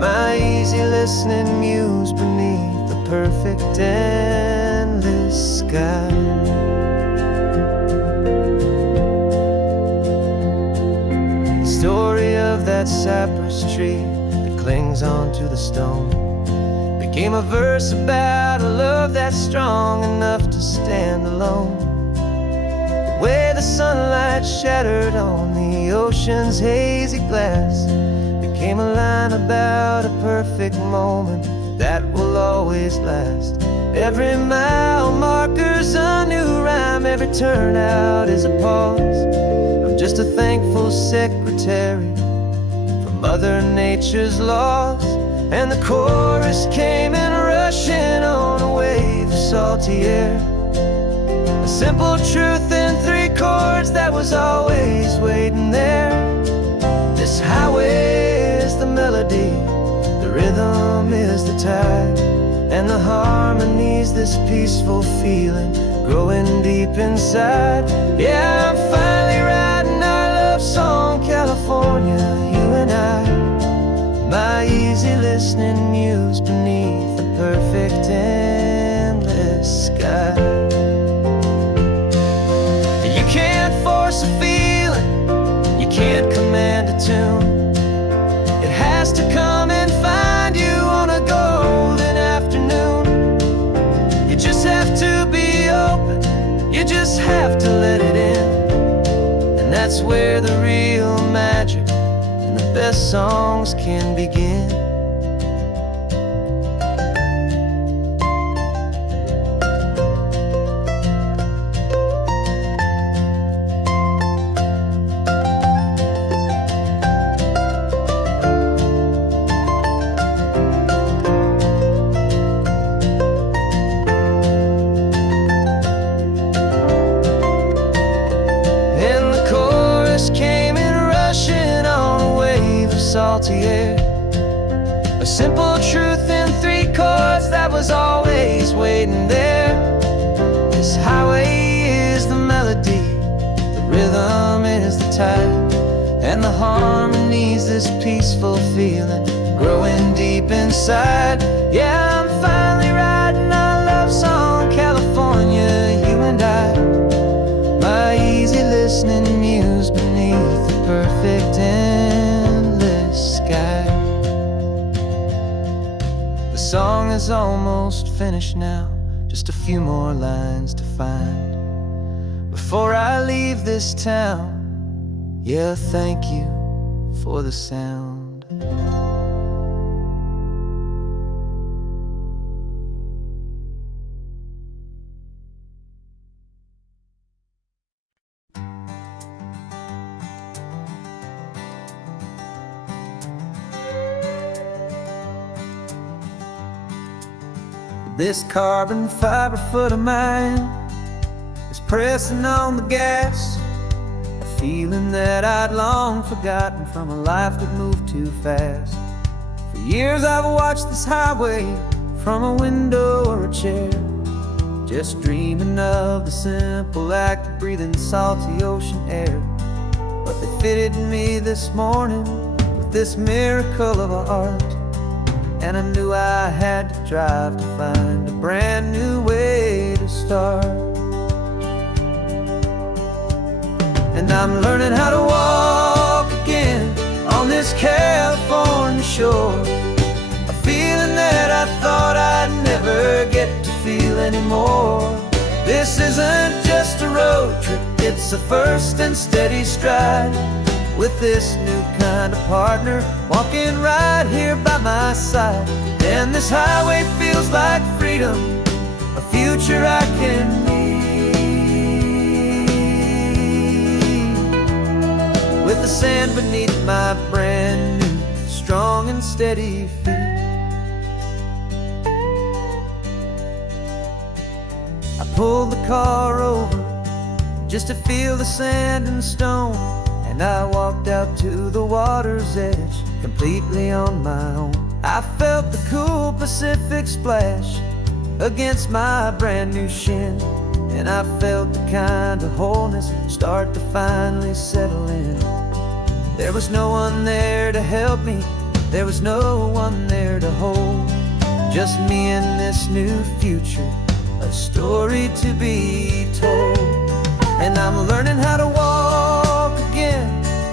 my easy listening muse beneath the perfect endless sky. The story of that cypress tree that clings onto the stone became a verse about a love that's strong enough to stand alone. The way the sunlight shattered on the ocean's hazy glass became a line about a perfect moment that will always last. Every mile marker's a new rhyme, every turnout is a pause. I'm just a thankful secretary for Mother Nature's laws. And the chorus came in rushing on a wave of salty air, a simple truth in 3 chords that was always waiting there. This highway is the melody, the rhythm is the tide, and the harmony's this peaceful feeling growing deep inside. Yeah, I'm finally writing our love song, California, you and I, my easy listening muse beneath the perfect endless sky. You can't force a feeling, you can't command a tune. It has to come and find you on a golden afternoon. You just have to be open, you just have to let it in. And that's where the real magic and the best songs can begin. And the cold salty air. A simple truth in 3 chords that was always waiting there. This highway is the melody, the rhythm is the tide, and the harmony's this peaceful feeling growing deep inside. Yeah, I'm finally writing our love song, California, you and I. My easy listening muse beneath the perfect endless sky. The song is almost finished now, just a few more lines to find before I leave this town. Yeah, thank you for the sound. This carbon fiber foot of mine is pressing on the gas, a feeling that I'd long forgotten from a life that moved too fast. For years I've watched this highway from a window or a chair, just dreaming of the simple act of breathing salty ocean air. But they fitted me this morning with this miracle of art, and I knew I had to drive to find a brand new way to start. And I'm learning how to walk again on this California shore, a feeling that I thought I'd never get to feel anymore. This isn't just a road trip, it's a first and steady stride, with this new kind of partner walking right here by my side. And this highway feels like freedom, a future I can need, with the sand beneath my brand new strong and steady feet. I pulled the car over just to feel the sand and stone, and I walked out to the water's edge completely on my own. I felt the cool Pacific splash against my brand new shin, and I felt the kind of wholeness start to finally settle in. There was no one there to help me, there was no one there to hold, just me and this new future, a story to be told. And I'm learning how to walk again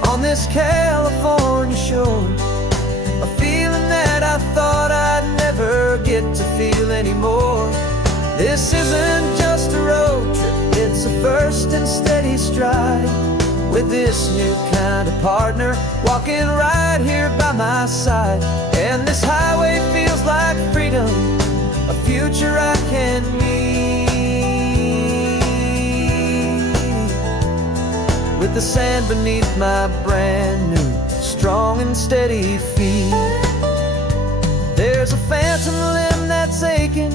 on this California shore, a feeling that I thought I'd never get to feel anymore. This isn't just a road trip, it's a first and steady stride, with this new kind of partner walking right here by my side. And this highway feels like freedom, a future I can need, with the sand beneath my brand new strong and steady feet. There's a phantom limb that's aching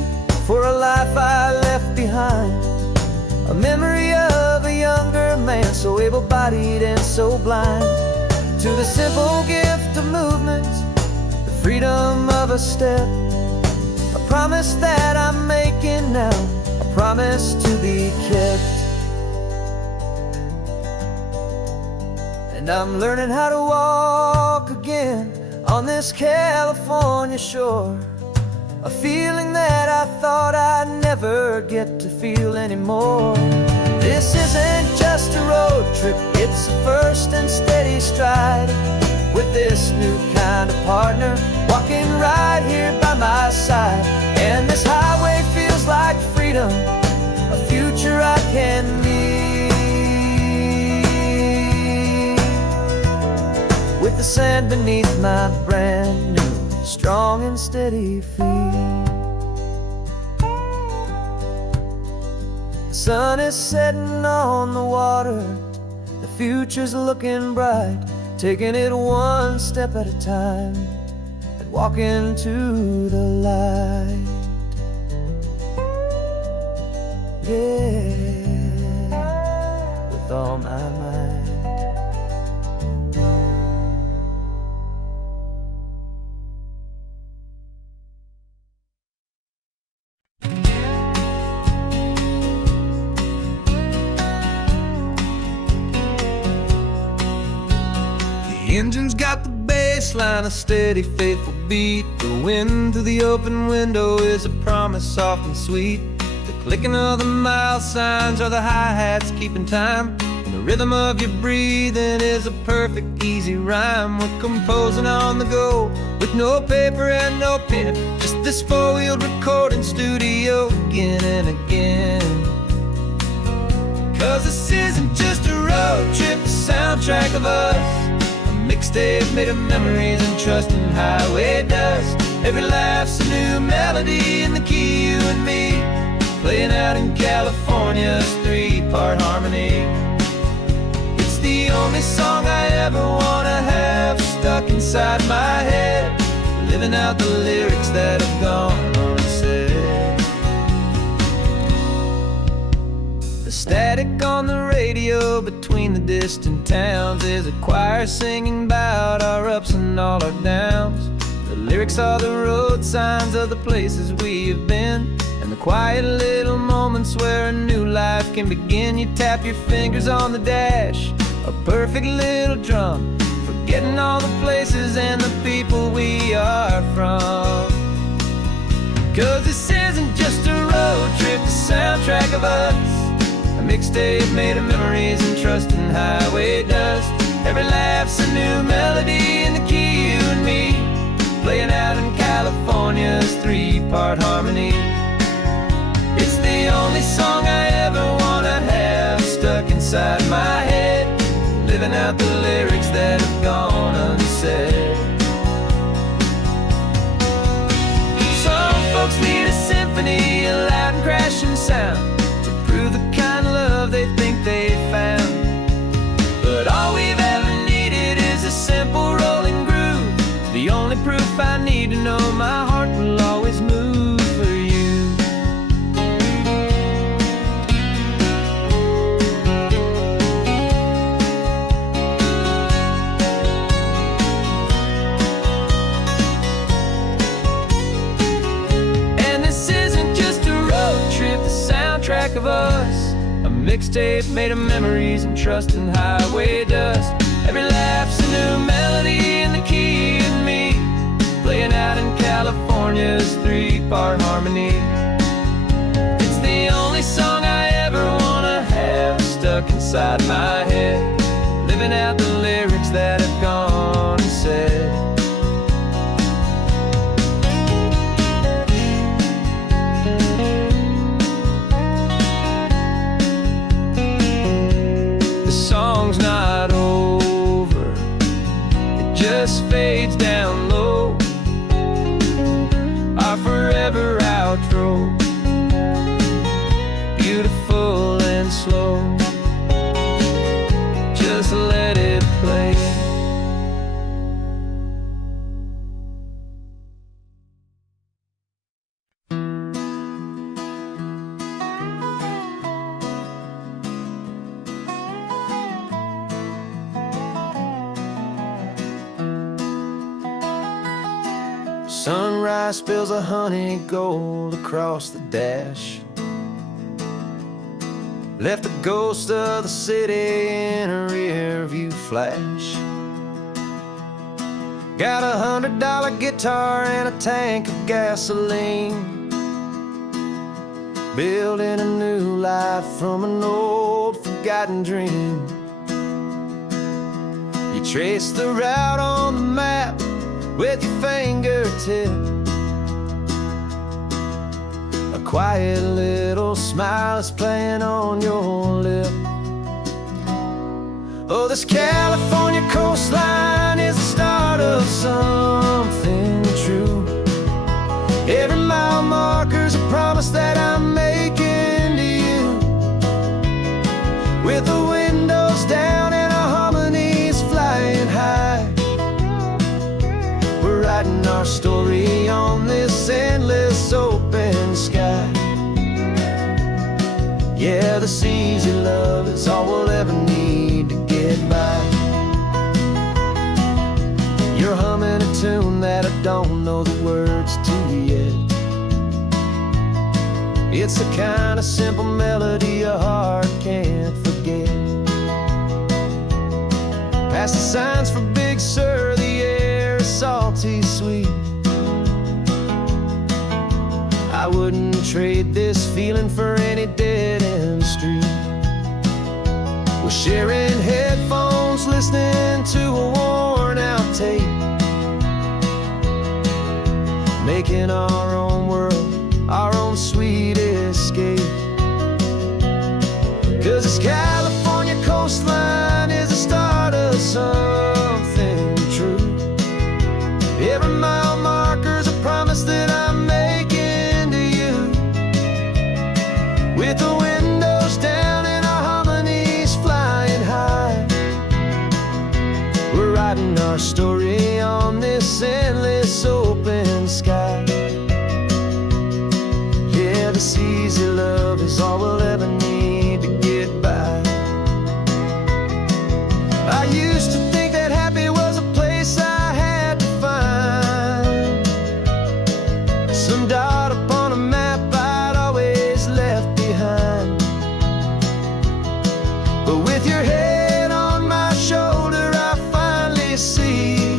for a life I left behind, a memory of a younger man so able-bodied and so blind, to the simple gift of movement, the freedom of a step, a promise that I'm making now, a promise to be kept. And I'm learning how to walk again on this California shore, a feeling that I thought I'd never get to feel anymore. This isn't just a road trip, it's a first and steady stride, with this new kind of partner walking right here by my side. And this highway feels like freedom, a future I can need, with the sand beneath my brand new strong and steady feet. The sun is setting on the water, the future's looking bright, taking it one step at a time and walking to the light. Yeah, with all my might. engine's got the bass line, a steady, faithful beat. The wind through the open window is a promise soft and sweet. The clicking of the mile signs are the hi-hats keeping time. And the rhythm of your breathing is a perfect, easy rhyme. We're composing on the go with no paper and no pen, just this four-wheeled recording studio again and again. 'Cause this isn't just a road trip, the soundtrack of us. A mixtape made of memories and trust in highway dust. Every laugh's a new melody in the key, you and me, playing out in California's three-part harmony. It's the only song I ever wanna have stuck inside my head, living out the lyrics that have gone unsaid. The static on the radio between the distant towns is a choir singing about our ups and all our downs. The lyrics are the road signs of the places we have been, and the quiet little moments where a new life can begin. You tap your fingers on the dash, a perfect little drum, forgetting all the places and the people we are from. 'Cause this isn't just a road trip, the soundtrack of us. A mixtape made of memories and trust in highway dust. Every laugh's a new melody in the key, you and me, playing out in California's three-part harmony. It's the only song I ever wanna have stuck inside my head, living out the lyrics that have gone unsaid. Some folks need a symphony, a loud and crashing sound, to prove the kind of love they think they found. But all we've ever needed is a simple rolling groove, the only proof I need to know my heart will always move for you. And this isn't just a road trip, the soundtrack of us. A mixtape made of memories and trust in highway dust. Every laugh's a new melody in the key, you and me, playing out in California's three-part harmony. It's the only song I ever wanna have stuck inside my head, living out the lyrics that have gone unsaid. The song's not over, it just fades down low, our forever outro, beautiful and slow. Just let it play. Sunrise spills a honey gold across the dash, left the ghost of the city in a rear view flash. Got a $100 guitar and a tank of gasoline, building a new life from an old forgotten dream. You trace the route on the map with your fingertip, a quiet little smile is playing on your lip. Oh, this California coastline is the start of something true. Every mile marker's a promise that I'm making to you, with the windows down and our harmonies flying high. We're writing our story on this endless open sky. Yeah, this easy love is all we'll ever need to get by. You're humming a tune that I don't know the words to yet. It's the kind of simple melody a heart can't forget. Past the signs for big salty sweet. I wouldn't trade this feeling for any dead-end street. We're sharing headphones, listening to a worn-out tape, making our own world, our own sweet escape. 'Cause this California coastline is the start of something true. Every mile marker's a promise that I'm making to you. With the windows down and our harmonies flying high, we're writing our story on this endless open sky. Yeah, this easy love is all we'll ever need to get by. I used to think that happy was a place I had to find, some dot upon a map I'd always left behind. But with your head on my shoulder, I finally see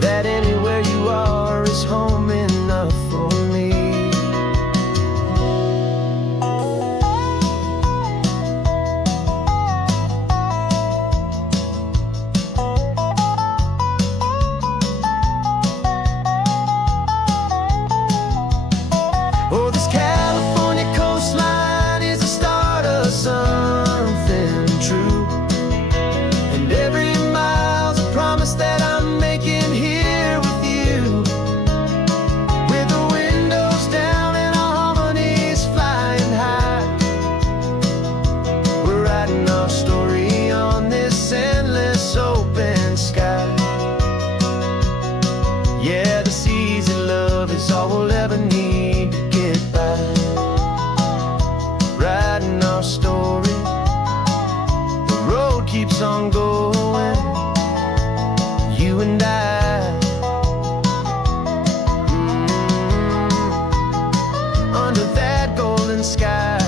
that anywhere you are is home enough for me. Oh, this California coastline is the start of something true, and every mile's a promise that I'm making here with you. With the windows down and our harmonies flying high, we're writing our story on this endless open sky. Yeah, this easy love is all we'll ever need to get by. Writing our story, the road keeps on going, you and I. Under that golden sky.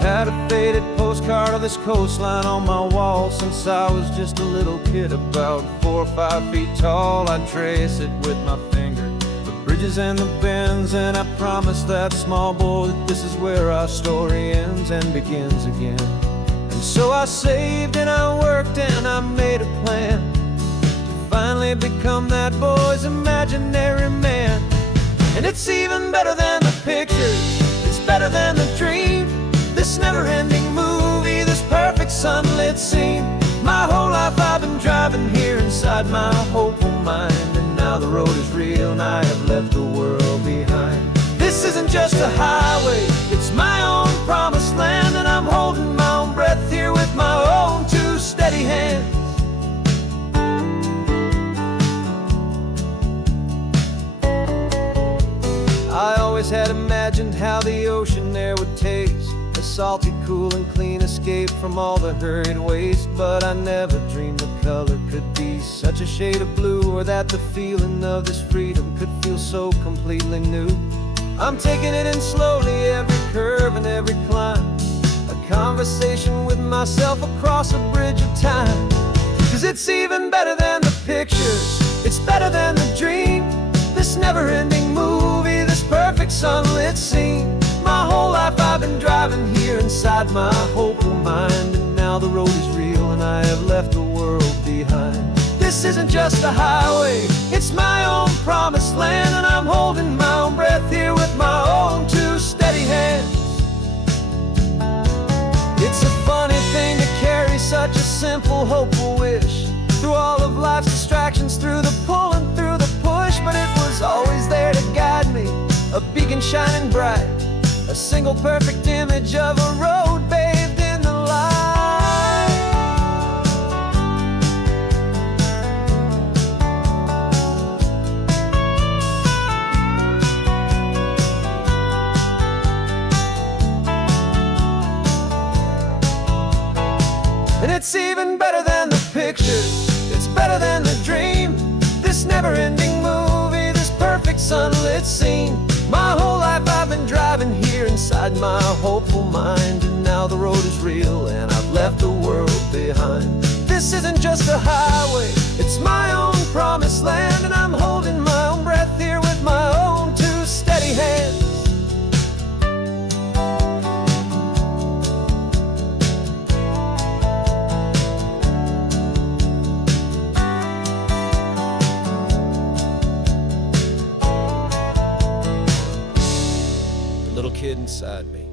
Had a faded postcard of this coastline on my wall since I was just a little kid, about 4 or 5 feet tall. I trace it with my finger, the bridges and the bends, and I promised that small boy that this is where our story ends and begins again. And so I saved and I worked and I made a plan to finally become that boy's imaginary man. And it's even better than the pictures, it's better than the dream, this never-ending movie, this perfect sunlit scene. My whole life I've been driving here inside my hopeful mind, and now the road is real and I have left the world behind. This isn't just a highway, it's my own promised land, and I'm holding my own breath here with my own 2 steady hands. I always had imagined how the ocean there would taste, a salty, cool and clean escape from all the hurried waste. But I never dreamed the color could be such a shade of blue, or that the feeling of this freedom could feel so completely new. I'm taking it in slowly, every curve and every climb, a conversation with myself across a bridge of time. 'Cause it's even better than the pictures, it's better than the dream, this never-ending movie, this perfect sunlit scene. My whole life I've been driving here inside my hopeful mind, and now the road is real and I have left the world behind. This isn't just a highway, it's my own promised land, and I'm holding my own breath here with my own 2 steady hands. It's a funny thing to carry such a simple, hopeful wish through all of life's distractions, through the pull and through the push, but it was always there to guide me, a beacon shining bright, a single perfect image of a road bathed in the light. even better than the picture. It's better than the dream. This never-ending movie, this perfect sunlit scene. My whole life I've been driving here inside my hopeful mind, and now the road is real and I've left the world behind. This isn't just a highway, it's my own promised land, and I'm holding my own breath here with my own two steady hands. Little kid inside me